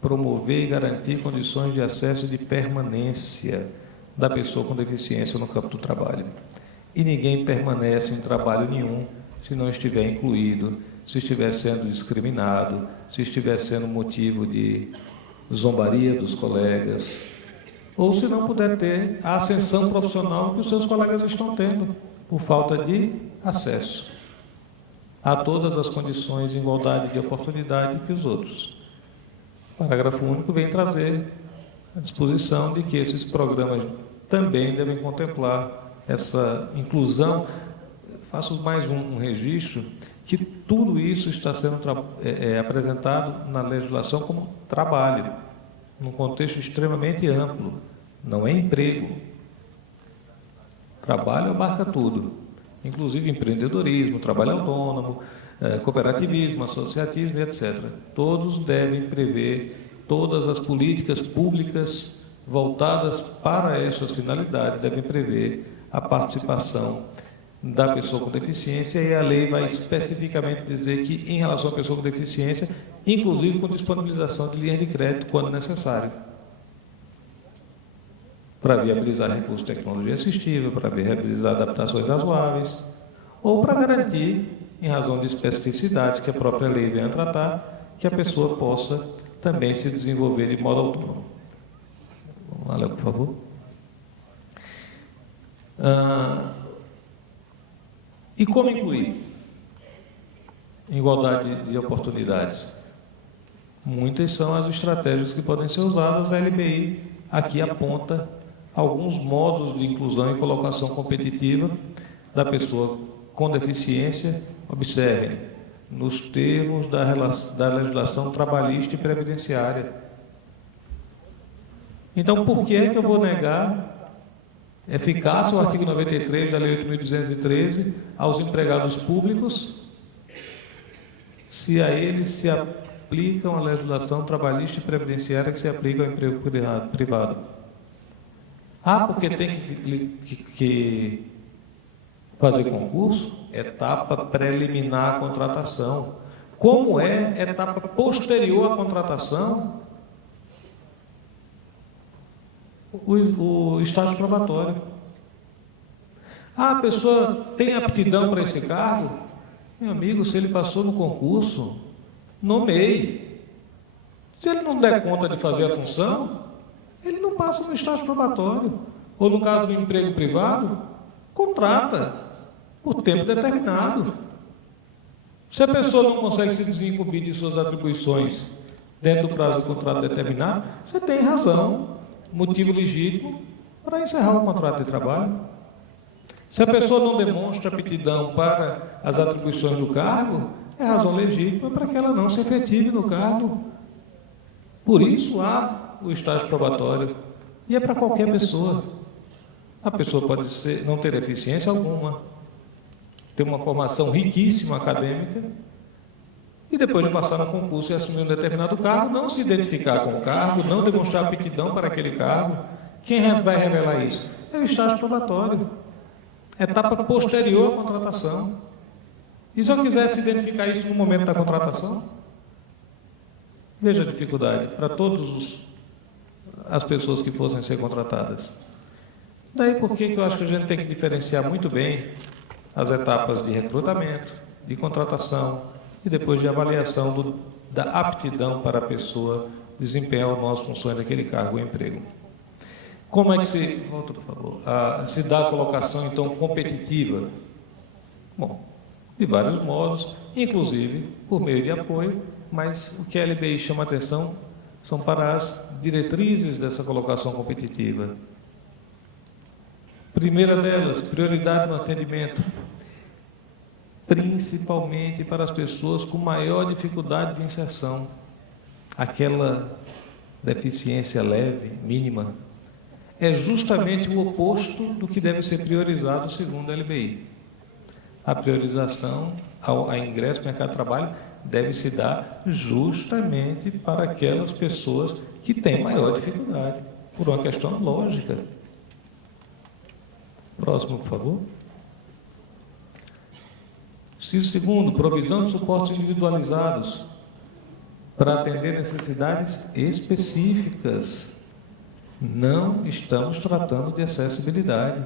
promover e garantir condições de acesso e de permanência da pessoa com deficiência no campo do trabalho. E ninguém permanece em trabalho nenhum se não estiver incluído, se estiver sendo discriminado, se estiver sendo motivo de zombaria dos colegas, ou se não puder ter a ascensão profissional que os seus colegas estão tendo, por falta de acesso a todas as condições de igualdade de oportunidade que os outros. O parágrafo único vem trazer a disposição de que esses programas também devem contemplar essa inclusão. Faço mais um registro, que tudo isso está sendo apresentado na legislação como trabalho, num contexto extremamente amplo, não é emprego. Trabalho abarca tudo, inclusive empreendedorismo, trabalho autônomo, cooperativismo, associativismo, etc. Todos devem prever, todas as políticas públicas voltadas para estas finalidades devem prever a participação da pessoa com deficiência, e a lei vai especificamente dizer que, em relação à pessoa com deficiência, inclusive com disponibilização de linhas de crédito, quando necessário, para viabilizar recursos de tecnologia assistiva, para viabilizar adaptações razoáveis, ou para garantir, em razão de especificidades que a própria lei venha a tratar, que a pessoa possa também se desenvolver de modo autônomo. Vamos lá, Léo, por favor. E como incluir igualdade de oportunidades? Muitas são as estratégias que podem ser usadas. A LBI aqui aponta alguns modos de inclusão e colocação competitiva da pessoa com deficiência. Observem, nos termos da legislação trabalhista e previdenciária. Então, por que é que eu vou negar Eficácia, o artigo 93 da Lei 8.213, aos empregados públicos, se a eles se aplicam a legislação trabalhista e previdenciária que se aplica ao emprego privado. Porque tem que fazer concurso? Etapa preliminar à contratação. Como é etapa posterior à contratação? O estágio probatório. A pessoa tem aptidão para esse cargo? Meu amigo, se ele passou no concurso, nomeie. Se ele não der conta de fazer a função, ele não passa no estágio probatório. Ou no caso do emprego privado, contrata por tempo determinado. Se a pessoa não consegue se desincumbir de suas atribuições dentro do prazo do contrato determinado, você tem razão, motivo legítimo para encerrar o contrato de trabalho. Se a pessoa não demonstra aptidão para as atribuições do cargo, é razão legítima para que ela não se efetive no cargo. Por isso há o estágio probatório, e é para qualquer pessoa. A pessoa pode não ter eficiência alguma, ter uma formação riquíssima acadêmica, e depois de passar no concurso e assumir um determinado cargo, não se identificar com o cargo, não demonstrar aptidão para aquele cargo. Quem vai revelar isso? É o estágio probatório, etapa posterior à contratação. E se eu quisesse identificar isso no momento da contratação? Veja a dificuldade para todas as pessoas que fossem ser contratadas. Daí por que eu acho que a gente tem que diferenciar muito bem as etapas de recrutamento, de contratação e depois de avaliação da aptidão para a pessoa desempenhar as novas funções daquele cargo ou emprego. Como é que se... Volta, por favor. Se dá a colocação, então, competitiva? Bom, de vários modos, inclusive por meio de apoio, mas o que a LBI chama a atenção são para as diretrizes dessa colocação competitiva. Primeira delas, prioridade no atendimento, principalmente para as pessoas com maior dificuldade de inserção, aquela deficiência leve, mínima, é justamente o oposto do que deve ser priorizado segundo a LBI. A priorização ao ingresso no mercado de trabalho deve se dar justamente para aquelas pessoas que têm maior dificuldade, por uma questão lógica. Próximo, por favor. Segundo, provisão de suportes individualizados para atender necessidades específicas. Não estamos tratando de acessibilidade.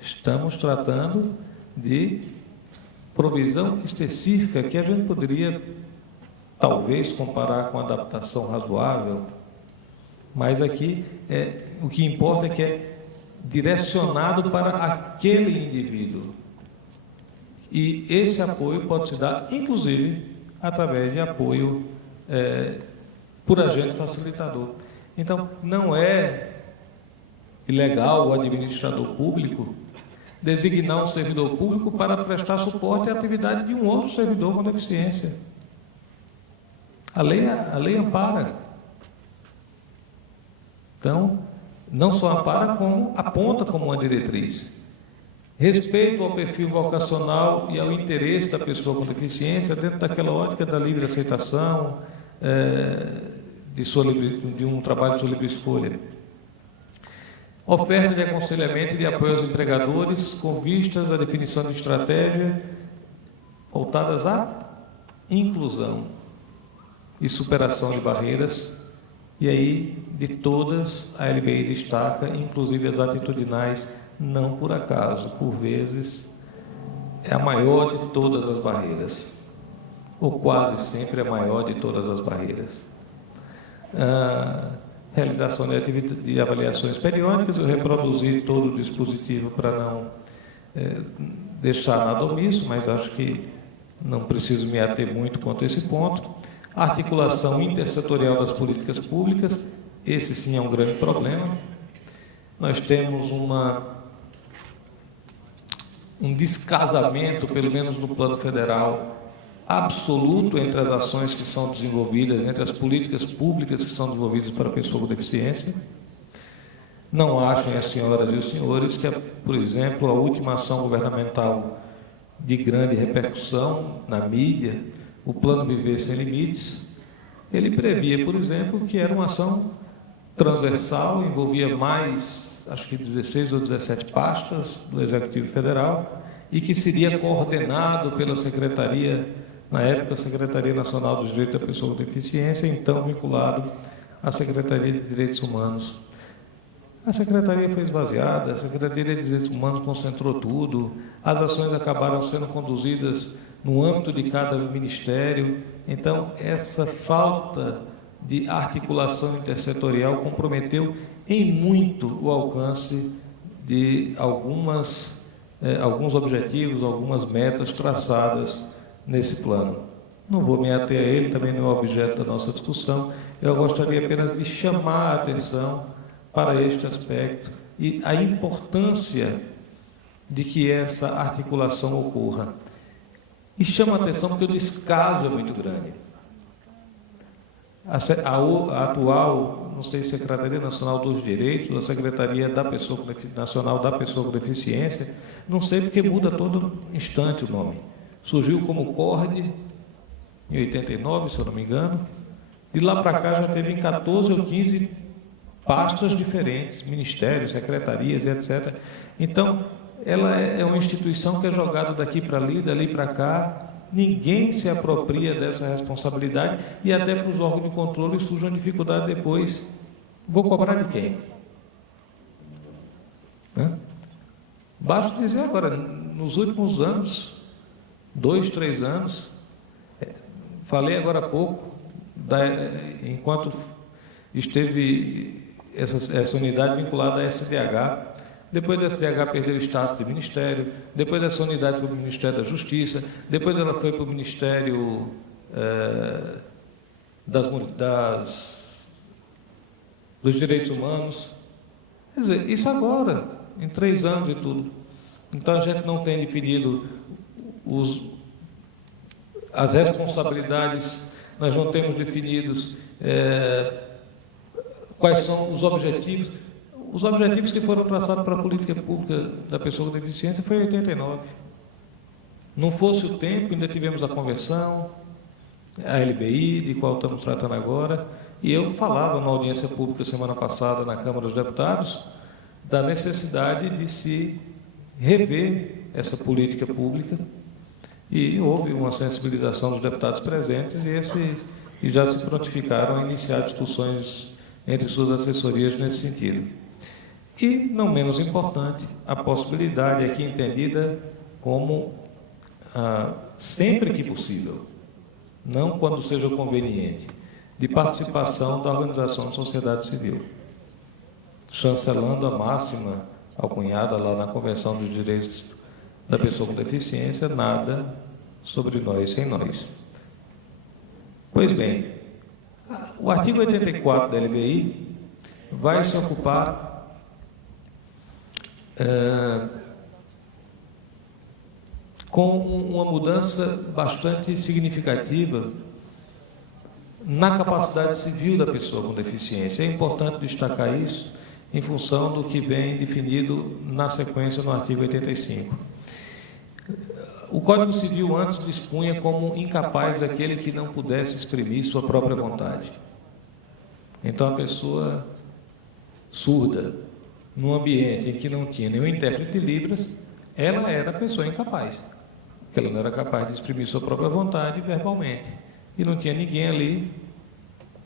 Estamos tratando de provisão específica que a gente poderia, talvez, comparar com adaptação razoável, mas aqui o que importa é que é direcionado para aquele indivíduo. E esse apoio pode se dar, inclusive, através de apoio por agente facilitador. Então, não é ilegal o administrador público designar um servidor público para prestar suporte à atividade de um outro servidor com deficiência. A lei ampara. Então, não só ampara, como aponta como uma diretriz. Respeito ao perfil vocacional e ao interesse da pessoa com deficiência dentro daquela ótica da livre aceitação, de um trabalho de sua livre escolha. Oferta de aconselhamento e de apoio aos empregadores com vistas à definição de estratégia voltadas à inclusão e superação de barreiras. E aí, de todas, a LBI destaca, inclusive as atitudinais, não por acaso, por vezes, é a maior de todas as barreiras, ou quase sempre a maior de todas as barreiras. Realização de avaliações periódicas, eu reproduzi todo o dispositivo para não deixar nada omisso, mas acho que não preciso me ater muito quanto a esse ponto. Articulação intersetorial das políticas públicas, esse sim é um grande problema. Nós temos um descasamento, pelo menos no plano federal, absoluto entre as ações que são desenvolvidas, entre as políticas públicas que são desenvolvidas para a pessoa com deficiência. Não achem as senhoras e os senhores que, por exemplo, a última ação governamental de grande repercussão na mídia, o Plano Viver Sem Limites, ele previa, por exemplo, que era uma ação transversal, envolvia mais, acho que 16 ou 17 pastas do Executivo Federal, e que seria coordenado pela Secretaria, na época, a Secretaria Nacional dos Direitos da Pessoa com Deficiência, então vinculado à Secretaria de Direitos Humanos. A Secretaria foi esvaziada, a Secretaria de Direitos Humanos concentrou tudo, as ações acabaram sendo conduzidas no âmbito de cada ministério. Então, essa falta de articulação intersetorial comprometeu em muito o alcance de alguns objetivos, algumas metas traçadas nesse plano. Não vou me ater a ele, também não é objeto da nossa discussão. Eu gostaria apenas de chamar a atenção para este aspecto e a importância de que essa articulação ocorra. E chama a atenção porque o descaso é muito grande. A atual, não sei, Secretaria Nacional dos Direitos, a Secretaria Nacional da Pessoa com Deficiência, não sei porque muda todo instante o nome. Surgiu como CORD em 89, se eu não me engano, e lá para cá já teve em 14 ou 15 pastas diferentes, ministérios, secretarias, etc. Então, ela é uma instituição que é jogada daqui para ali, dali para cá, ninguém se apropria dessa responsabilidade e até para os órgãos de controle surge uma dificuldade depois. Vou cobrar de quem? Basta dizer agora, nos últimos anos, 2, 3 anos, falei agora há pouco, enquanto esteve essa unidade vinculada à SDH, depois a SDH perdeu o status de ministério, depois essa unidade foi para o Ministério da Justiça, depois ela foi para o Ministério dos Direitos Humanos. Quer dizer, isso agora, em 3 anos e tudo. Então, a gente não tem definido as responsabilidades, nós não temos definidos quais são os objetivos. Os objetivos que foram traçados para a política pública da pessoa com deficiência foi em 89. Não fosse o tempo, ainda tivemos a convenção, a LBI, de qual estamos tratando agora, e eu falava numa audiência pública semana passada na Câmara dos Deputados da necessidade de se rever essa política pública, e houve uma sensibilização dos deputados presentes e já se prontificaram a iniciar discussões entre suas assessorias nesse sentido. E, não menos importante, a possibilidade aqui entendida como sempre que possível, não quando seja conveniente, de participação da organização de sociedade civil, chancelando a máxima alcunhada lá na Convenção dos Direitos da Pessoa com Deficiência, nada sobre nós sem nós. Pois bem, o artigo 84 da LBI vai se ocupar com uma mudança bastante significativa na capacidade civil da pessoa com deficiência. É importante destacar isso em função do que vem definido na sequência no artigo 85. O Código Civil antes dispunha como incapaz daquele que não pudesse exprimir sua própria vontade. Então, a pessoa surda, num ambiente em que não tinha nenhum intérprete de Libras, ela era a pessoa incapaz, porque ela não era capaz de exprimir sua própria vontade verbalmente, e não tinha ninguém ali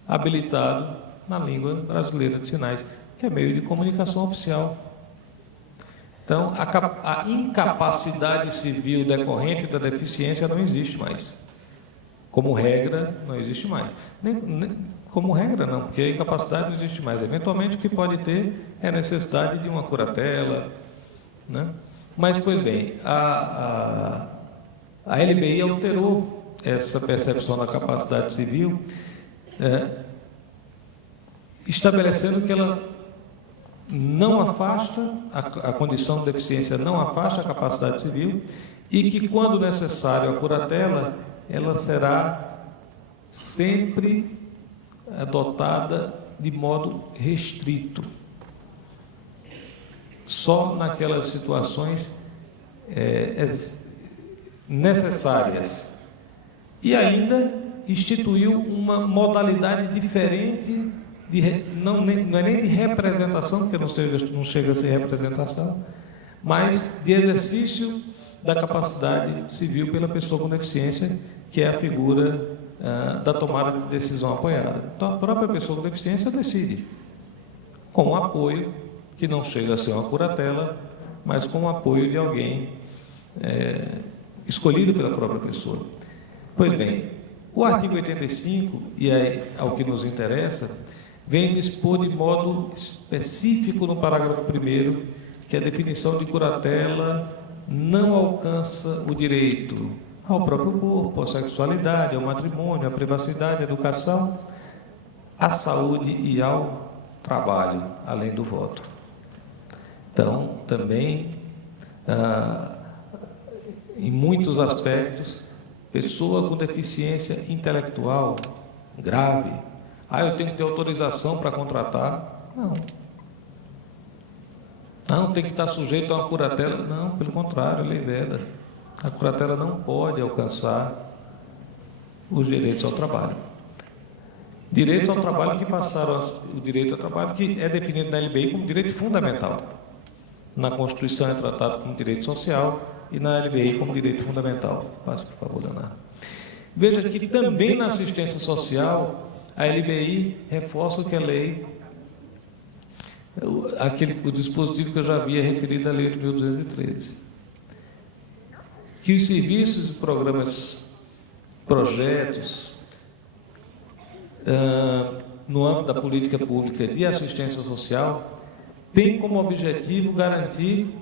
habilitado na língua brasileira de sinais, que é meio de comunicação oficial. Então, a incapacidade civil decorrente da deficiência não existe mais. Como regra, não existe mais. Nem como regra, não, porque a incapacidade não existe mais. Eventualmente, o que pode ter é a necessidade de uma curatela, né? Mas, pois bem, a LBI alterou essa percepção da capacidade civil, estabelecendo que ela não afasta, a condição de deficiência não afasta a capacidade civil, e que, quando necessário a curatela, ela será sempre adotada de modo restrito. só naquelas situações necessárias. E ainda instituiu uma modalidade diferente, não é nem de representação, porque não chega a ser representação, mas de exercício da capacidade civil pela pessoa com deficiência, que é a figura da tomada de decisão apoiada. Então, a própria pessoa com deficiência decide, com o apoio, que não chega a ser uma curatela, mas com o apoio de alguém escolhido pela própria pessoa. Pois bem, o artigo 85, e é ao que nos interessa, vem dispor de modo específico no parágrafo 1º que a definição de curatela não alcança o direito ao próprio corpo, à sexualidade, ao matrimônio, à privacidade, à educação, à saúde e ao trabalho, além do voto. Então, também, em muitos aspectos, pessoa com deficiência intelectual grave, eu tenho que ter autorização para contratar? Não, tem que estar sujeito a uma curatela? Não, pelo contrário, a lei veda. A curatela não pode alcançar os direitos ao trabalho. Direitos ao trabalho que passaram, o direito ao trabalho que é definido na LBI como direito fundamental. Na Constituição é tratado como direito social e na LBI como direito fundamental. Faça, por favor, Leonardo. Veja que também na assistência social, a LBI reforça o que a lei, o dispositivo que eu já havia referido à Lei 8.213. Que os serviços e programas, projetos, no âmbito da política pública de assistência social, têm como objetivo garantir,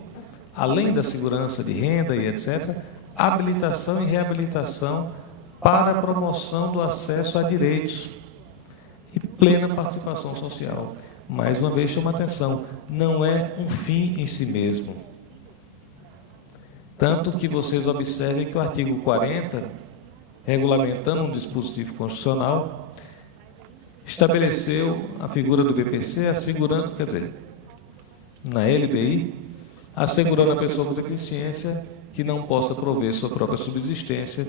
além da segurança de renda e etc., habilitação e reabilitação para a promoção do acesso a direitos e plena participação social. Mais uma vez, chama atenção, não é um fim em si mesmo. Tanto que vocês observem que o artigo 40, regulamentando um dispositivo constitucional, estabeleceu a figura do BPC, assegurando, quer dizer, na LBI, assegurando a pessoa com deficiência que não possa prover sua própria subsistência,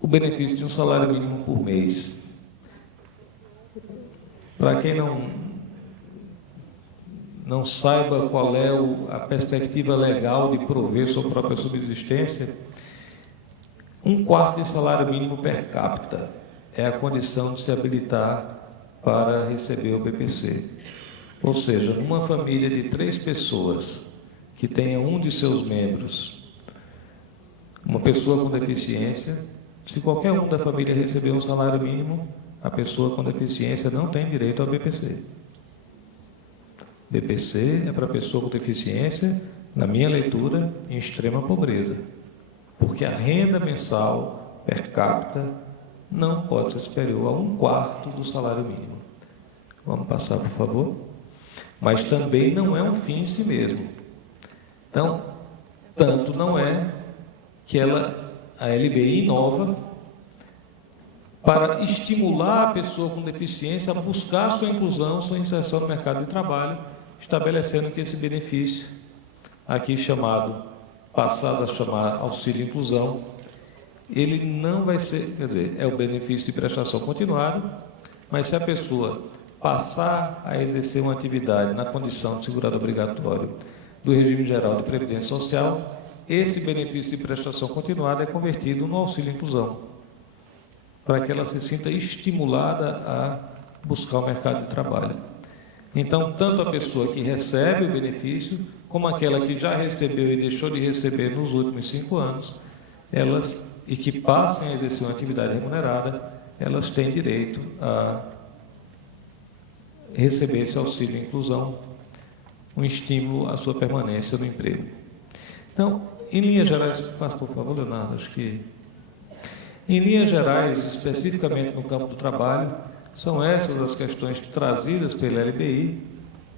o benefício de um salário mínimo por mês. Para quem não saiba qual é a perspectiva legal de prover sua própria subsistência, 1/4 de salário mínimo per capita é a condição de se habilitar para receber o BPC. Ou seja, numa família de 3 pessoas que tenha um de seus membros, uma pessoa com deficiência, se qualquer um da família receber um salário mínimo, a pessoa com deficiência não tem direito ao BPC. BPC é para pessoa com deficiência, na minha leitura, em extrema pobreza, porque a renda mensal per capita não pode ser superior a 1/4 do salário mínimo. Vamos passar, por favor? Mas também não é um fim em si mesmo. Então, tanto não é que a LBI inova para estimular a pessoa com deficiência a buscar sua inclusão, sua inserção no mercado de trabalho, estabelecendo que esse benefício, aqui passado a chamar auxílio inclusão, ele não vai ser, quer dizer, é o benefício de prestação continuada, mas se a pessoa passar a exercer uma atividade na condição de segurado obrigatório do regime geral de previdência social, esse benefício de prestação continuada é convertido no auxílio inclusão, para que ela se sinta estimulada a buscar o mercado de trabalho. Então, tanto a pessoa que recebe o benefício, como aquela que já recebeu e deixou de receber nos últimos 5 anos, e que passem a exercer uma atividade remunerada, elas têm direito a receber esse auxílio inclusão, um estímulo à sua permanência no emprego. Então, em linhas gerais, passa por favor, Leonardo, acho que em linhas gerais, especificamente no campo do trabalho, são essas as questões trazidas pela LBI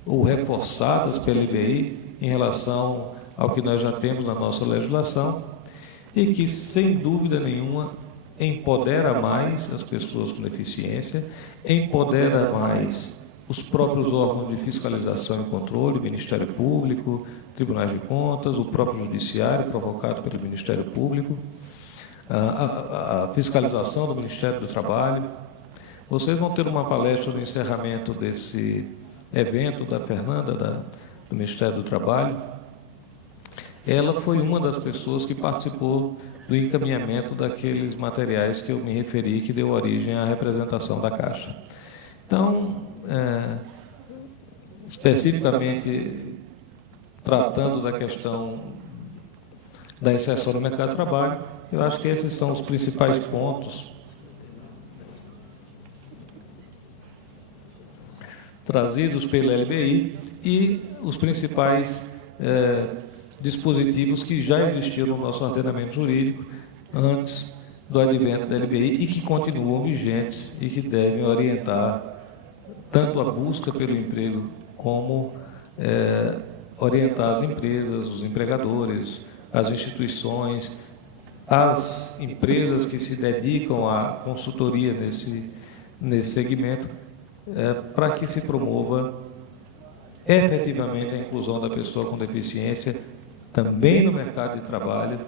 ou reforçadas pela LBI em relação ao que nós já temos na nossa legislação e que, sem dúvida nenhuma, empodera mais as pessoas com deficiência, empodera mais os próprios órgãos de fiscalização e controle, Ministério Público, Tribunais de Contas, o próprio Judiciário, provocado pelo Ministério Público, a fiscalização do Ministério do Trabalho. Vocês vão ter uma palestra no encerramento desse evento da Fernanda, do Ministério do Trabalho. Ela foi uma das pessoas que participou do encaminhamento daqueles materiais que eu me referi, que deu origem à representação da Caixa. Então, especificamente tratando da questão da inserção no mercado de trabalho, eu acho que esses são os principais pontos trazidos pela LBI e os principais dispositivos que já existiam no nosso ordenamento jurídico antes do advento da LBI e que continuam vigentes e que devem orientar tanto a busca pelo emprego como orientar as empresas, os empregadores, as instituições, as empresas que se dedicam à consultoria nesse segmento, para que se promova efetivamente a inclusão da pessoa com deficiência também no mercado de trabalho,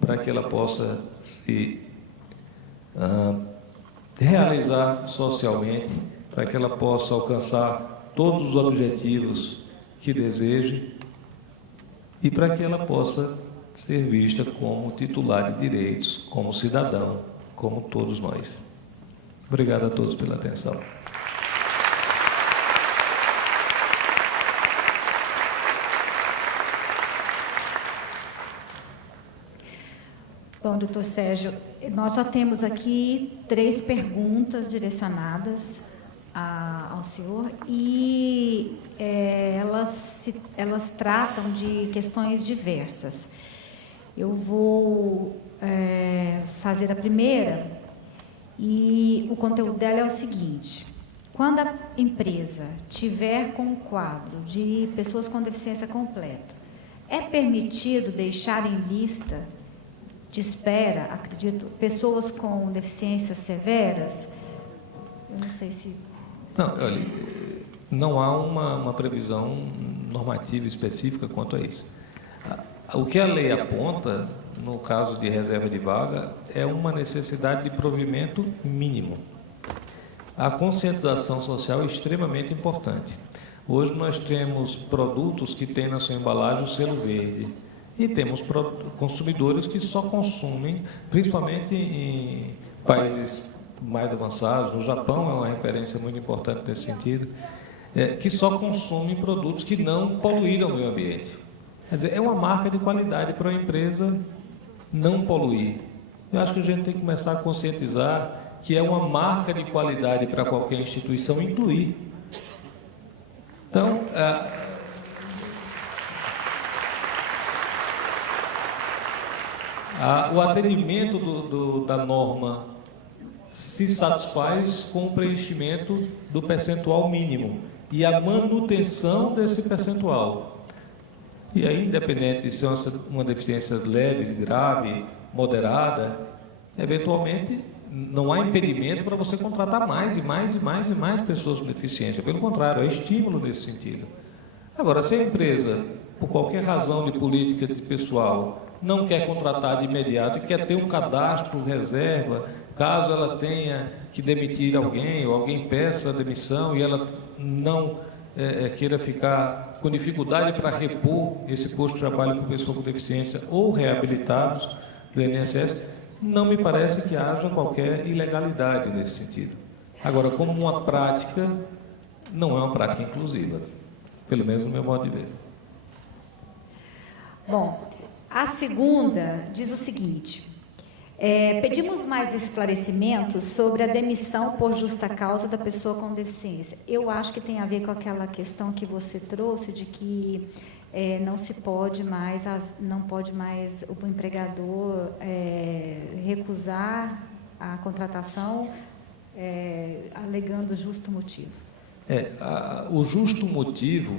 para que ela possa se realizar socialmente, para que ela possa alcançar todos os objetivos que deseje e para que ela possa ser vista como titular de direitos, como cidadão, como todos nós. Obrigado a todos pela atenção. Bom, doutor Sérgio, nós já temos aqui 3 perguntas direcionadas ao senhor e elas tratam de questões diversas. Eu vou fazer a primeira e o conteúdo dela é o seguinte: quando a empresa tiver com um quadro de pessoas com deficiência completa, é permitido deixar em lista de espera, acredito, pessoas com deficiências severas? Eu não sei se... Não, olha, não há uma previsão normativa específica quanto a isso. O que a lei aponta, no caso de reserva de vaga, é uma necessidade de provimento mínimo. A conscientização social é extremamente importante. Hoje nós temos produtos que têm na sua embalagem o selo verde e temos consumidores que só consumem, principalmente em países mais avançados, no Japão é uma referência muito importante nesse sentido, que só consumem produtos que não poluíram o meio ambiente. Quer dizer, é uma marca de qualidade para a empresa não poluir. Eu acho que a gente tem que começar a conscientizar que é uma marca de qualidade para qualquer instituição incluir. Então, o atendimento da norma se satisfaz com o preenchimento do percentual mínimo e a manutenção desse percentual. E aí, independente de ser uma deficiência leve, grave, moderada, eventualmente não há impedimento para você contratar mais pessoas com deficiência. Pelo contrário, é estímulo nesse sentido. Agora, se a empresa, por qualquer razão de política de pessoal, não quer contratar de imediato e quer ter um cadastro reserva, caso ela tenha que demitir alguém ou alguém peça a demissão e ela não queira ficar com dificuldade para repor esse posto de trabalho com pessoa com deficiência ou reabilitados do INSS, não me parece que haja qualquer ilegalidade nesse sentido. Agora, como uma prática, não é uma prática inclusiva, pelo menos no meu modo de ver. Bom, a segunda diz o seguinte: pedimos mais esclarecimentos sobre a demissão por justa causa da pessoa com deficiência. Eu acho que tem a ver com aquela questão que você trouxe de que não pode mais o empregador recusar a contratação alegando justo motivo. O justo motivo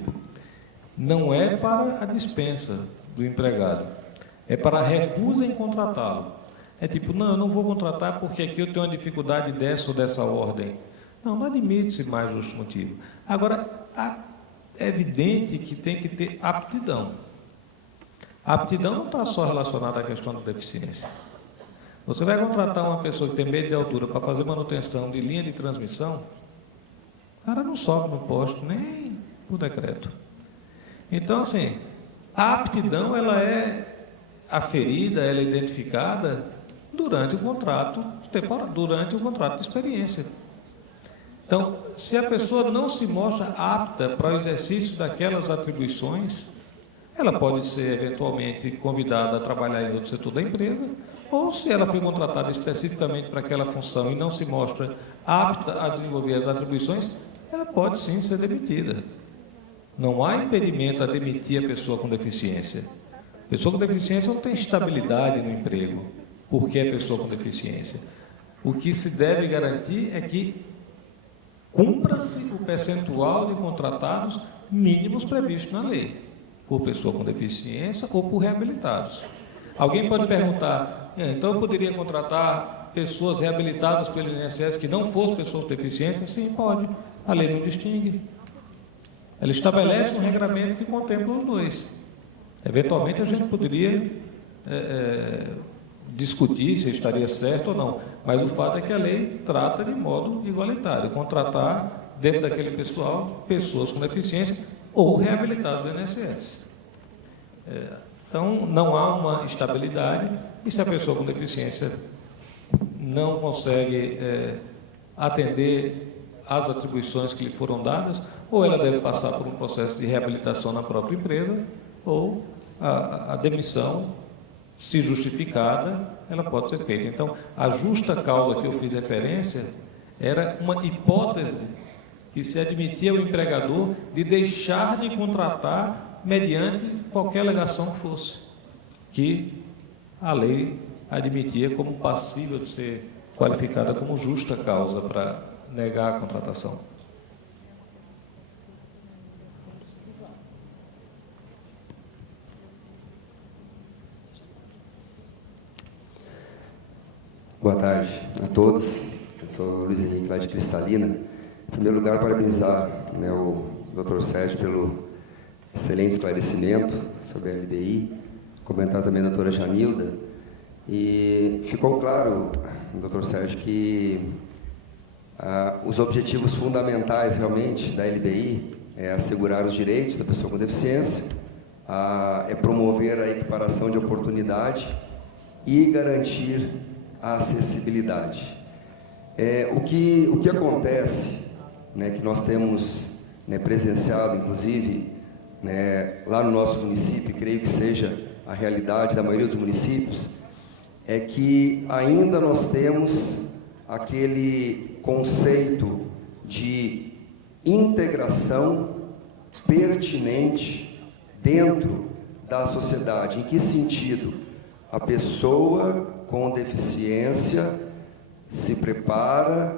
não é para a dispensa do empregado, é para a recusa em contratá-lo. É tipo, não, eu não vou contratar porque aqui eu tenho uma dificuldade dessa ou dessa ordem. Não admite-se mais justo motivo. Agora, é evidente que tem que ter aptidão. A aptidão não está só relacionada à questão da deficiência. Você vai contratar uma pessoa que tem medo de altura para fazer manutenção de linha de transmissão, o cara não sobe no posto, nem por decreto. Então, assim, a aptidão, ela é aferida, ela é identificada durante o contrato de experiência. Então, se a pessoa não se mostra apta para o exercício daquelas atribuições, ela pode ser, eventualmente, convidada a trabalhar em outro setor da empresa, ou se ela foi contratada especificamente para aquela função e não se mostra apta a desenvolver as atribuições, ela pode, sim, ser demitida. Não há impedimento a demitir a pessoa com deficiência. A pessoa com deficiência não tem estabilidade no emprego, porque é pessoa com deficiência. O que se deve garantir é que cumpra-se o percentual de contratados mínimos previstos na lei, por pessoa com deficiência ou por reabilitados. Alguém pode perguntar, então eu poderia contratar pessoas reabilitadas pelo INSS que não fossem pessoas com deficiência? Sim, pode. A lei não distingue. Ela estabelece um regramento que contempla os dois. Eventualmente, a gente poderia discutir se estaria certo ou não, mas o fato é que a lei trata de modo igualitário, contratar dentro daquele pessoal pessoas com deficiência ou reabilitados do INSS. Então, não há uma estabilidade, e se a pessoa com deficiência não consegue atender às atribuições que lhe foram dadas, ou ela deve passar por um processo de reabilitação na própria empresa, ou a demissão, se justificada, ela pode ser feita. Então, a justa causa que eu fiz referência era uma hipótese que se admitia ao empregador de deixar de contratar mediante qualquer alegação que fosse, que a lei admitia como passível de ser qualificada como justa causa para negar a contratação. Boa tarde a todos. Eu sou Luiz Henrique, lá de Cristalina. Em primeiro lugar, parabenizar o Dr. Sérgio pelo excelente esclarecimento sobre a LBI, comentar também a doutora Janilda. E ficou claro, Dr. Sérgio, que os objetivos fundamentais realmente da LBI é assegurar os direitos da pessoa com deficiência, é promover a equiparação de oportunidade e garantir a acessibilidade. O que acontece, que nós temos presenciado, inclusive, lá no nosso município, creio que seja a realidade da maioria dos municípios, é que ainda nós temos aquele conceito de integração pertinente dentro da sociedade. Em que sentido? A pessoa com deficiência se prepara,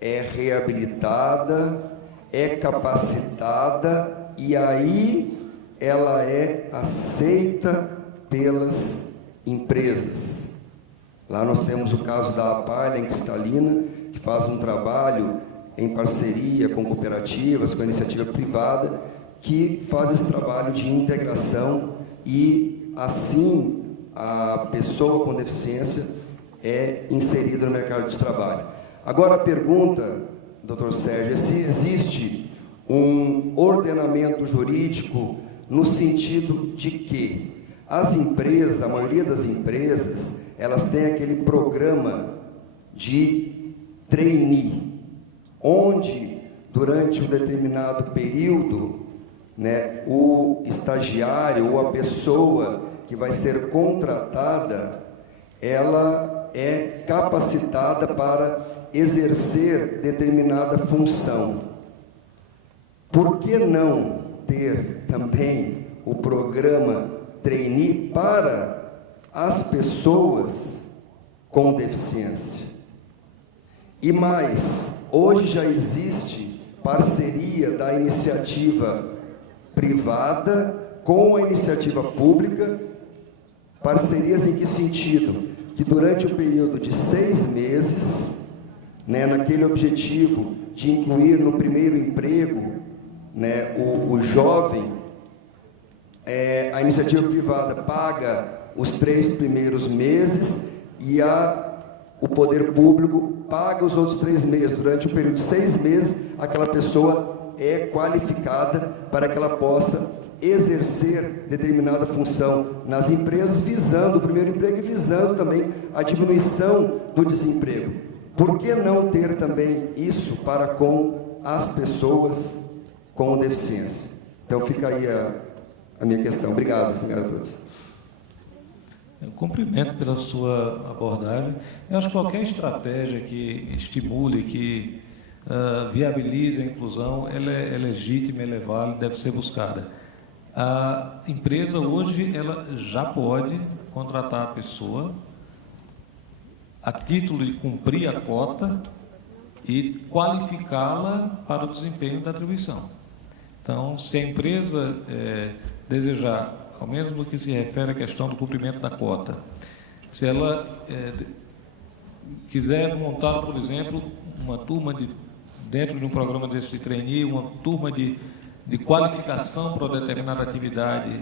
é reabilitada, é capacitada e aí ela é aceita pelas empresas. Lá nós temos o caso da Apalha, em Cristalina, que faz um trabalho em parceria com cooperativas, com a iniciativa privada, que faz esse trabalho de integração e, assim, a pessoa com deficiência é inserida no mercado de trabalho. Agora a pergunta, Dr. Sérgio, é se existe um ordenamento jurídico no sentido de que as empresas, a maioria das empresas, elas têm aquele programa de trainee, onde, durante um determinado período, o estagiário ou a pessoa que vai ser contratada, ela é capacitada para exercer determinada função. Por que não ter também o programa trainee para as pessoas com deficiência? E mais, hoje já existe parceria da iniciativa privada com a iniciativa pública. Parcerias em que sentido? Que durante o período de 6 meses, naquele objetivo de incluir no primeiro emprego, né, o jovem, a iniciativa privada paga os 3 primeiros meses e o poder público paga os outros 3 meses. Durante um período de 6 meses, aquela pessoa é qualificada para que ela possa exercer determinada função nas empresas, visando o primeiro emprego e visando também a diminuição do desemprego. Por que não ter também isso para com as pessoas com deficiência? Então fica aí a minha questão. Obrigado a todos. Eu cumprimento pela sua abordagem. Eu acho que qualquer estratégia que estimule, que viabilize a inclusão, ela é legítima, ela é válida, deve ser buscada. A empresa hoje ela já pode contratar a pessoa a título de cumprir a cota e qualificá-la para o desempenho da atribuição. Então, se a empresa desejar, ao menos no que se refere à questão do cumprimento da cota, se ela quiser montar, por exemplo, uma turma dentro de um programa desse de trainee, uma turma de qualificação para uma determinada atividade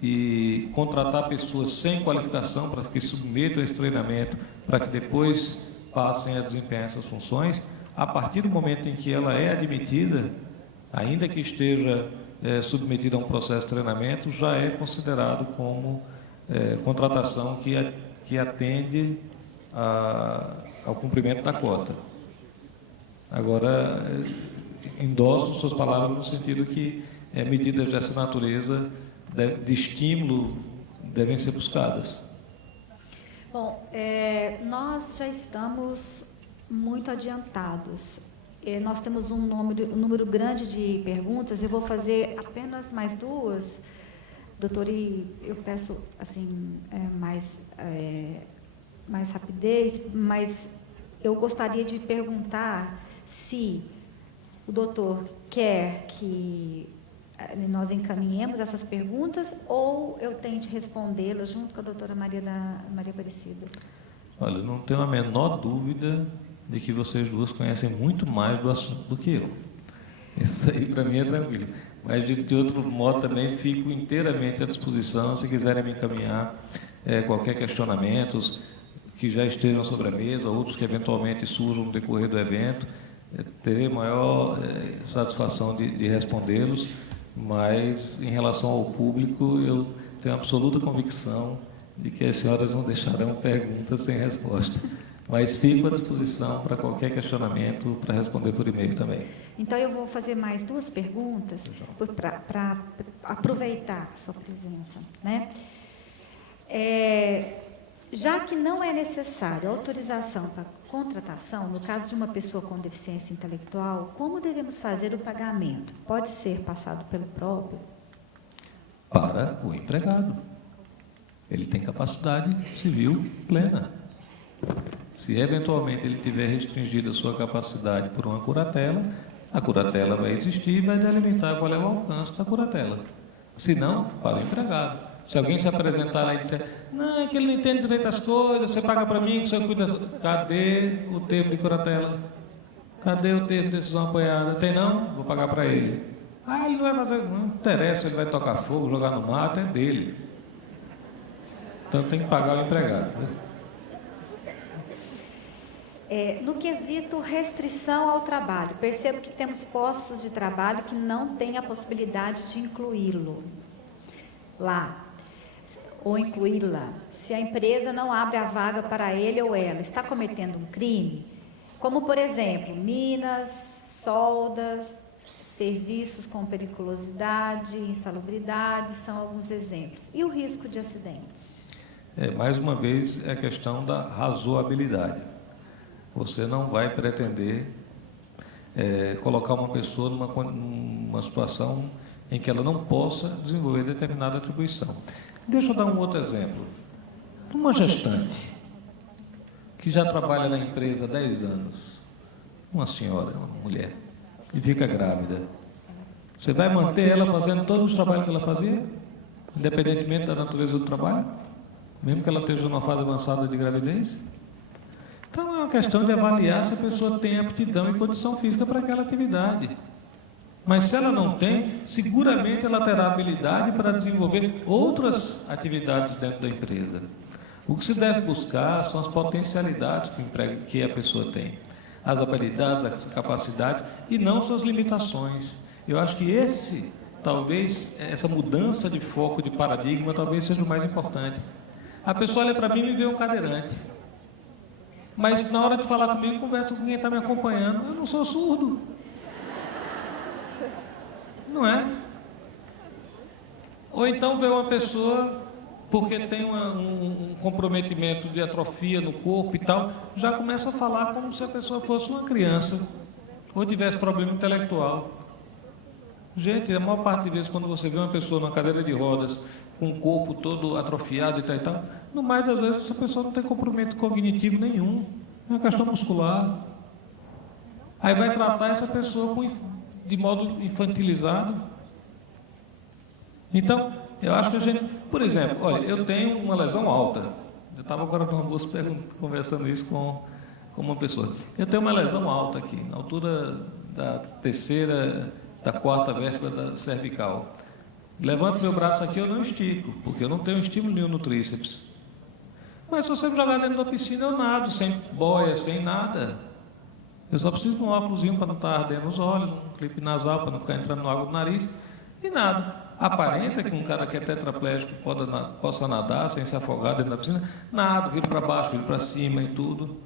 e contratar pessoas sem qualificação para que submetam esse treinamento, para que depois passem a desempenhar essas funções, a partir do momento em que ela é admitida, ainda que esteja submetida a um processo de treinamento, já é considerado como contratação que atende ao cumprimento da cota. Agora, endosso suas palavras no sentido que medidas dessa natureza de estímulo devem ser buscadas. Bom, nós já estamos muito adiantados. Nós temos um número grande de perguntas. Eu vou fazer apenas mais 2, doutor, e eu peço assim mais rapidez, mas eu gostaria de perguntar se o doutor quer que nós encaminhemos essas perguntas ou eu tente respondê-las junto com a doutora Maria Aparecida. Olha, não tenho a menor dúvida de que vocês duas conhecem muito mais do assunto do que eu. Isso aí, para mim, é tranquilo. Mas, de outro modo, também fico inteiramente à disposição, se quiserem me encaminhar qualquer questionamento que já estejam sobre a mesa, outros que eventualmente surjam no decorrer do evento, terei maior satisfação de respondê-los, mas, em relação ao público, eu tenho absoluta convicção de que as senhoras não deixarão perguntas sem resposta. Mas fico à disposição para qualquer questionamento, para responder por e-mail também. Então, eu vou fazer mais 2 perguntas para aproveitar a sua presença, né? Já que não é necessário autorização para contratação, no caso de uma pessoa com deficiência intelectual, como devemos fazer o pagamento? Pode ser passado pelo próprio? Para o empregado. Ele tem capacidade civil plena. Se eventualmente ele tiver restringido a sua capacidade por uma curatela, a curatela vai existir e vai delimitar qual é o alcance da curatela. Se não, para o empregado. Se alguém se apresentar lá e disser, não, é que ele não entende direito as coisas, você paga para mim, que você cuida. Cadê o termo de curatela? Cadê o termo de decisão apoiada? Tem não? Vou pagar para ele. Ele não vai fazer, não interessa, ele vai tocar fogo, jogar no mato, é dele. Então tem que pagar o empregado. Né? No quesito restrição ao trabalho, percebo que temos postos de trabalho que não têm a possibilidade de incluí-lo lá, ou incluí-la. Se a empresa não abre a vaga para ele ou ela, está cometendo um crime? Como, por exemplo, minas, soldas, serviços com periculosidade, insalubridade, são alguns exemplos. E o risco de acidentes? Mais uma vez, é a questão da razoabilidade. Você não vai pretender colocar uma pessoa numa situação em que ela não possa desenvolver determinada atribuição. Deixa eu dar um outro exemplo. Uma gestante que já trabalha na empresa há 10 anos, uma senhora, uma mulher, e fica grávida. Você vai manter ela fazendo todos os trabalhos que ela fazia, independentemente da natureza do trabalho, mesmo que ela esteja numa fase avançada de gravidez? Então, é uma questão de avaliar se a pessoa tem aptidão e condição física para aquela atividade. Mas se ela não tem, seguramente ela terá habilidade para desenvolver outras atividades dentro da empresa. O que se deve buscar são as potencialidades que a pessoa tem, as habilidades, as capacidades e não suas limitações. Eu acho que essa mudança de foco, de paradigma, talvez seja o mais importante. A pessoa olha para mim e me vê um cadeirante. Mas na hora de falar comigo, conversa com quem está me acompanhando. Eu não sou surdo. Não é? Ou então vê uma pessoa, porque tem um comprometimento de atrofia no corpo e tal, já começa a falar como se a pessoa fosse uma criança ou tivesse problema intelectual. Gente, a maior parte das vezes, quando você vê uma pessoa numa cadeira de rodas, com o corpo todo atrofiado e tal, no mais das vezes essa pessoa não tem comprometimento cognitivo nenhum, é uma questão muscular. Aí vai tratar essa pessoa de modo infantilizado. Então, eu acho que a gente, por exemplo, olha, eu tenho uma lesão alta. Eu estava agora no almoço conversando isso com uma pessoa. Eu tenho uma lesão alta aqui, na altura da quarta vértebra cervical. Levanto meu braço aqui, eu não estico, porque eu não tenho estímulo nenhum no tríceps. Mas se você me jogar dentro da piscina, eu nado, sem boia, sem nada. Eu só preciso de um óculosinho para não estar ardendo os olhos, um clipe nasal para não ficar entrando água no nariz, e nada. Aparenta que um cara que é tetraplégico possa nadar sem se afogar dentro da piscina, nada, vira para baixo, vira para cima e tudo.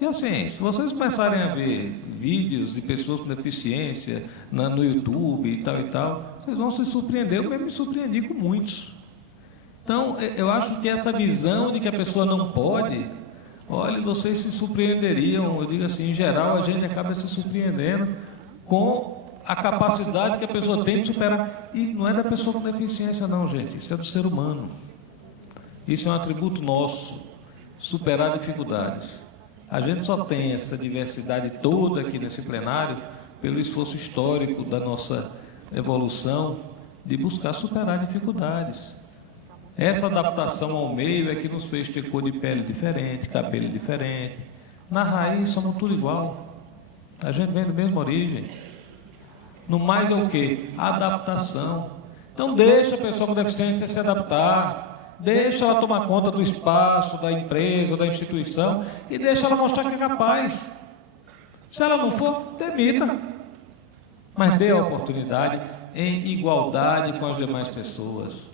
E assim, se vocês começarem a ver vídeos de pessoas com deficiência no YouTube e tal, vocês vão se surpreender. Eu mesmo me surpreendi com muitos. Então, eu acho que essa visão de que a pessoa não pode, olha, vocês se surpreenderiam. Eu digo assim, em geral, a gente acaba se surpreendendo com a capacidade que a pessoa tem de superar. E não é da pessoa com deficiência, não, gente. Isso é do ser humano. Isso é um atributo nosso, superar dificuldades. A gente só tem essa diversidade toda aqui nesse plenário pelo esforço histórico da nossa evolução de buscar superar dificuldades. Essa adaptação ao meio é que nos fez ter cor de pele diferente, cabelo diferente. Na raiz somos tudo igual. A gente vem da mesma origem. No mais é o quê? Adaptação. Então deixa a pessoa com deficiência se adaptar. Deixa ela tomar conta do espaço, da empresa, da instituição e deixa ela mostrar que é capaz. Se ela não for, demita. Mas dê a oportunidade em igualdade com as demais pessoas.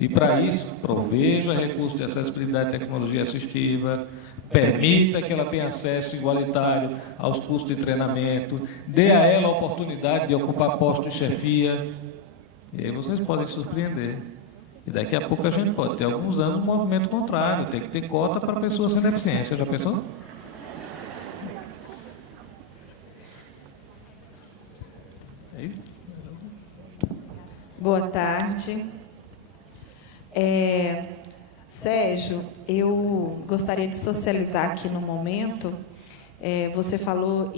E para isso, proveja recursos de acessibilidade e tecnologia assistiva, permita que ela tenha acesso igualitário aos cursos de treinamento, dê a ela a oportunidade de ocupar posto de chefia. E aí vocês podem se surpreender. E daqui a pouco a gente pode ter alguns anos um movimento contrário, tem que ter cota para pessoas sem deficiência. Já pensou? É isso? Boa tarde. Sérgio, eu gostaria de socializar aqui no momento. Você falou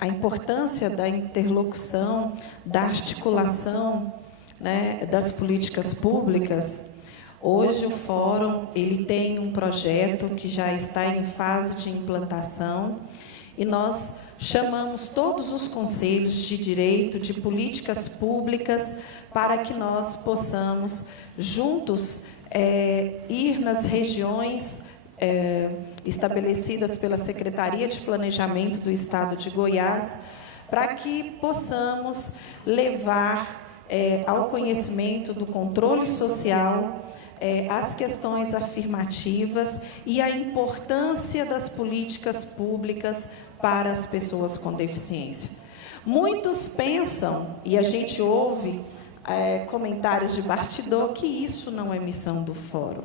a importância da interlocução, da articulação, né, das políticas públicas. Hoje o Fórum ele tem um projeto que já está em fase de implantação e nós chamamos todos os conselhos de direito, de políticas públicas, para que nós possamos, juntos, ir nas regiões estabelecidas pela Secretaria de Planejamento do Estado de Goiás, para que possamos levar ao conhecimento do controle social as questões afirmativas e a importância das políticas públicas para as pessoas com deficiência. Muitos pensam, e a gente ouve comentários de bastidor, que isso não é missão do Fórum.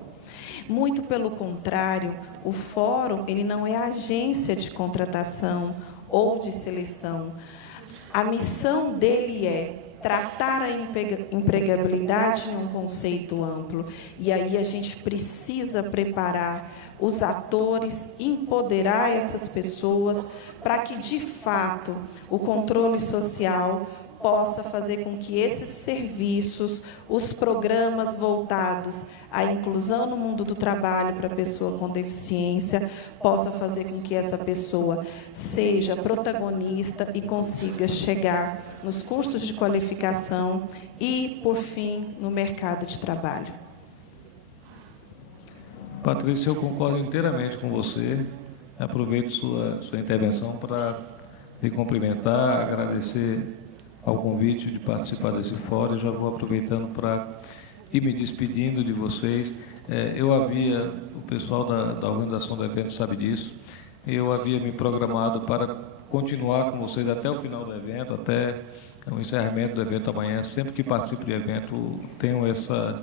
Muito pelo contrário, o Fórum ele não é agência de contratação ou de seleção. A missão dele é tratar a empregabilidade em um conceito amplo. E aí a gente precisa preparar os atores, empoderar essas pessoas para que, de fato, o controle social possa fazer com que esses serviços, os programas voltados à inclusão no mundo do trabalho para a pessoa com deficiência, possa fazer com que essa pessoa seja protagonista e consiga chegar nos cursos de qualificação e, por fim, no mercado de trabalho. Patrícia, eu concordo inteiramente com você. Aproveito sua intervenção para lhe cumprimentar, agradecer ao convite de participar desse fórum. Já vou aproveitando para ir me despedindo de vocês. O pessoal da organização do evento sabe disso, eu havia me programado para continuar com vocês até o final do evento, até o encerramento do evento amanhã. Sempre que participo de evento, tenho essa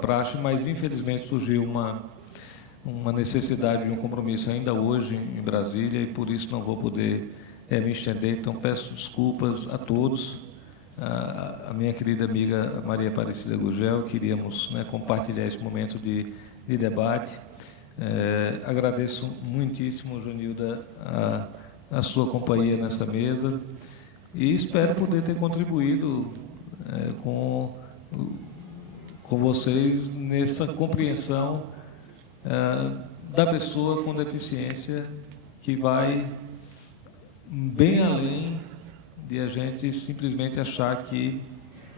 praxe, mas infelizmente surgiu uma necessidade de um compromisso ainda hoje em Brasília e por isso não vou poder me estender. Então peço desculpas a todos. A minha querida amiga Maria Aparecida Gugel, queríamos compartilhar esse momento de debate. Agradeço muitíssimo, Jonilda, a sua companhia nessa mesa e espero poder ter contribuído com vocês nessa compreensão da pessoa com deficiência, que vai bem além de a gente simplesmente achar que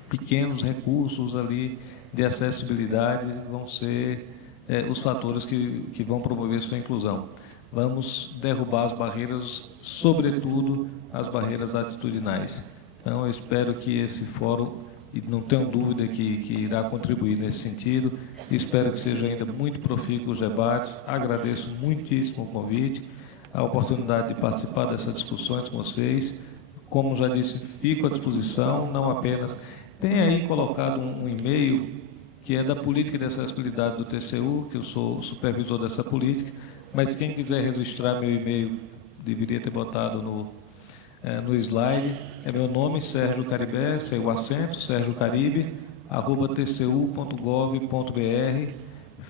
pequenos recursos ali de acessibilidade vão ser os fatores que vão promover sua inclusão. Vamos derrubar as barreiras, sobretudo as barreiras atitudinais. Então, eu espero que esse fórum, e não tenho dúvida que irá contribuir nesse sentido, espero que seja ainda muito profícuo os debates. Agradeço muitíssimo o convite, a oportunidade de participar dessas discussões com vocês. Como já disse, fico à disposição, não apenas... Tem aí colocado um e-mail que é da política de acessibilidade do TCU, que eu sou o supervisor dessa política, mas quem quiser registrar meu e-mail, deveria ter botado no slide, é meu nome, Sérgio Caribé, sem o acento, Sérgio Caribe, @tcu.gov.br.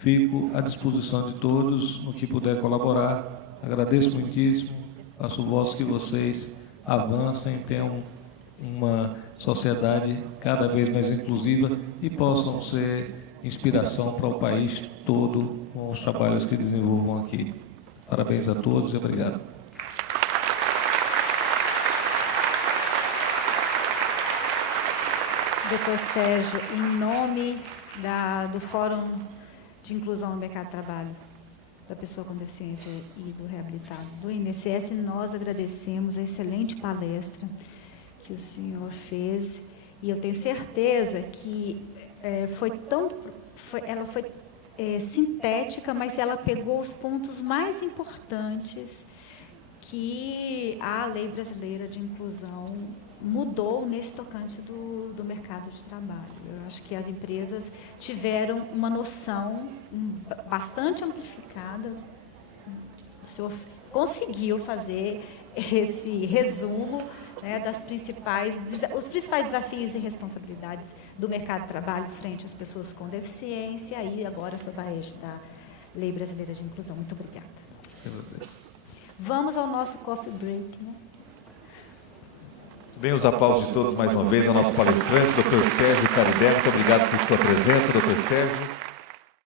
Fico à disposição de todos no que puder colaborar. Agradeço muitíssimo, faço votos que vocês avancem, tenham uma sociedade cada vez mais inclusiva e possam ser inspiração para o país todo com os trabalhos que desenvolvam aqui. Parabéns a todos e obrigado. Doutor Sérgio, em nome do Fórum de Inclusão no Mercado de Trabalho da Pessoa com Deficiência e do Reabilitado do INSS, nós agradecemos a excelente palestra que o senhor fez, e eu tenho certeza que ela foi sintética, mas ela pegou os pontos mais importantes que a Lei Brasileira de Inclusão mudou nesse tocante do mercado de trabalho. Eu acho que as empresas tiveram uma noção bastante amplificada. O senhor conseguiu fazer esse resumo os principais desafios e responsabilidades do mercado de trabalho frente às pessoas com deficiência e agora sob a égide da Lei Brasileira de Inclusão. Muito obrigada. Vamos ao nosso coffee break, né? Bem, os aplausos de todos mais uma vez ao nosso palestrante, Dr. Sérgio Caribé. Muito obrigado por sua presença, Dr. Sérgio.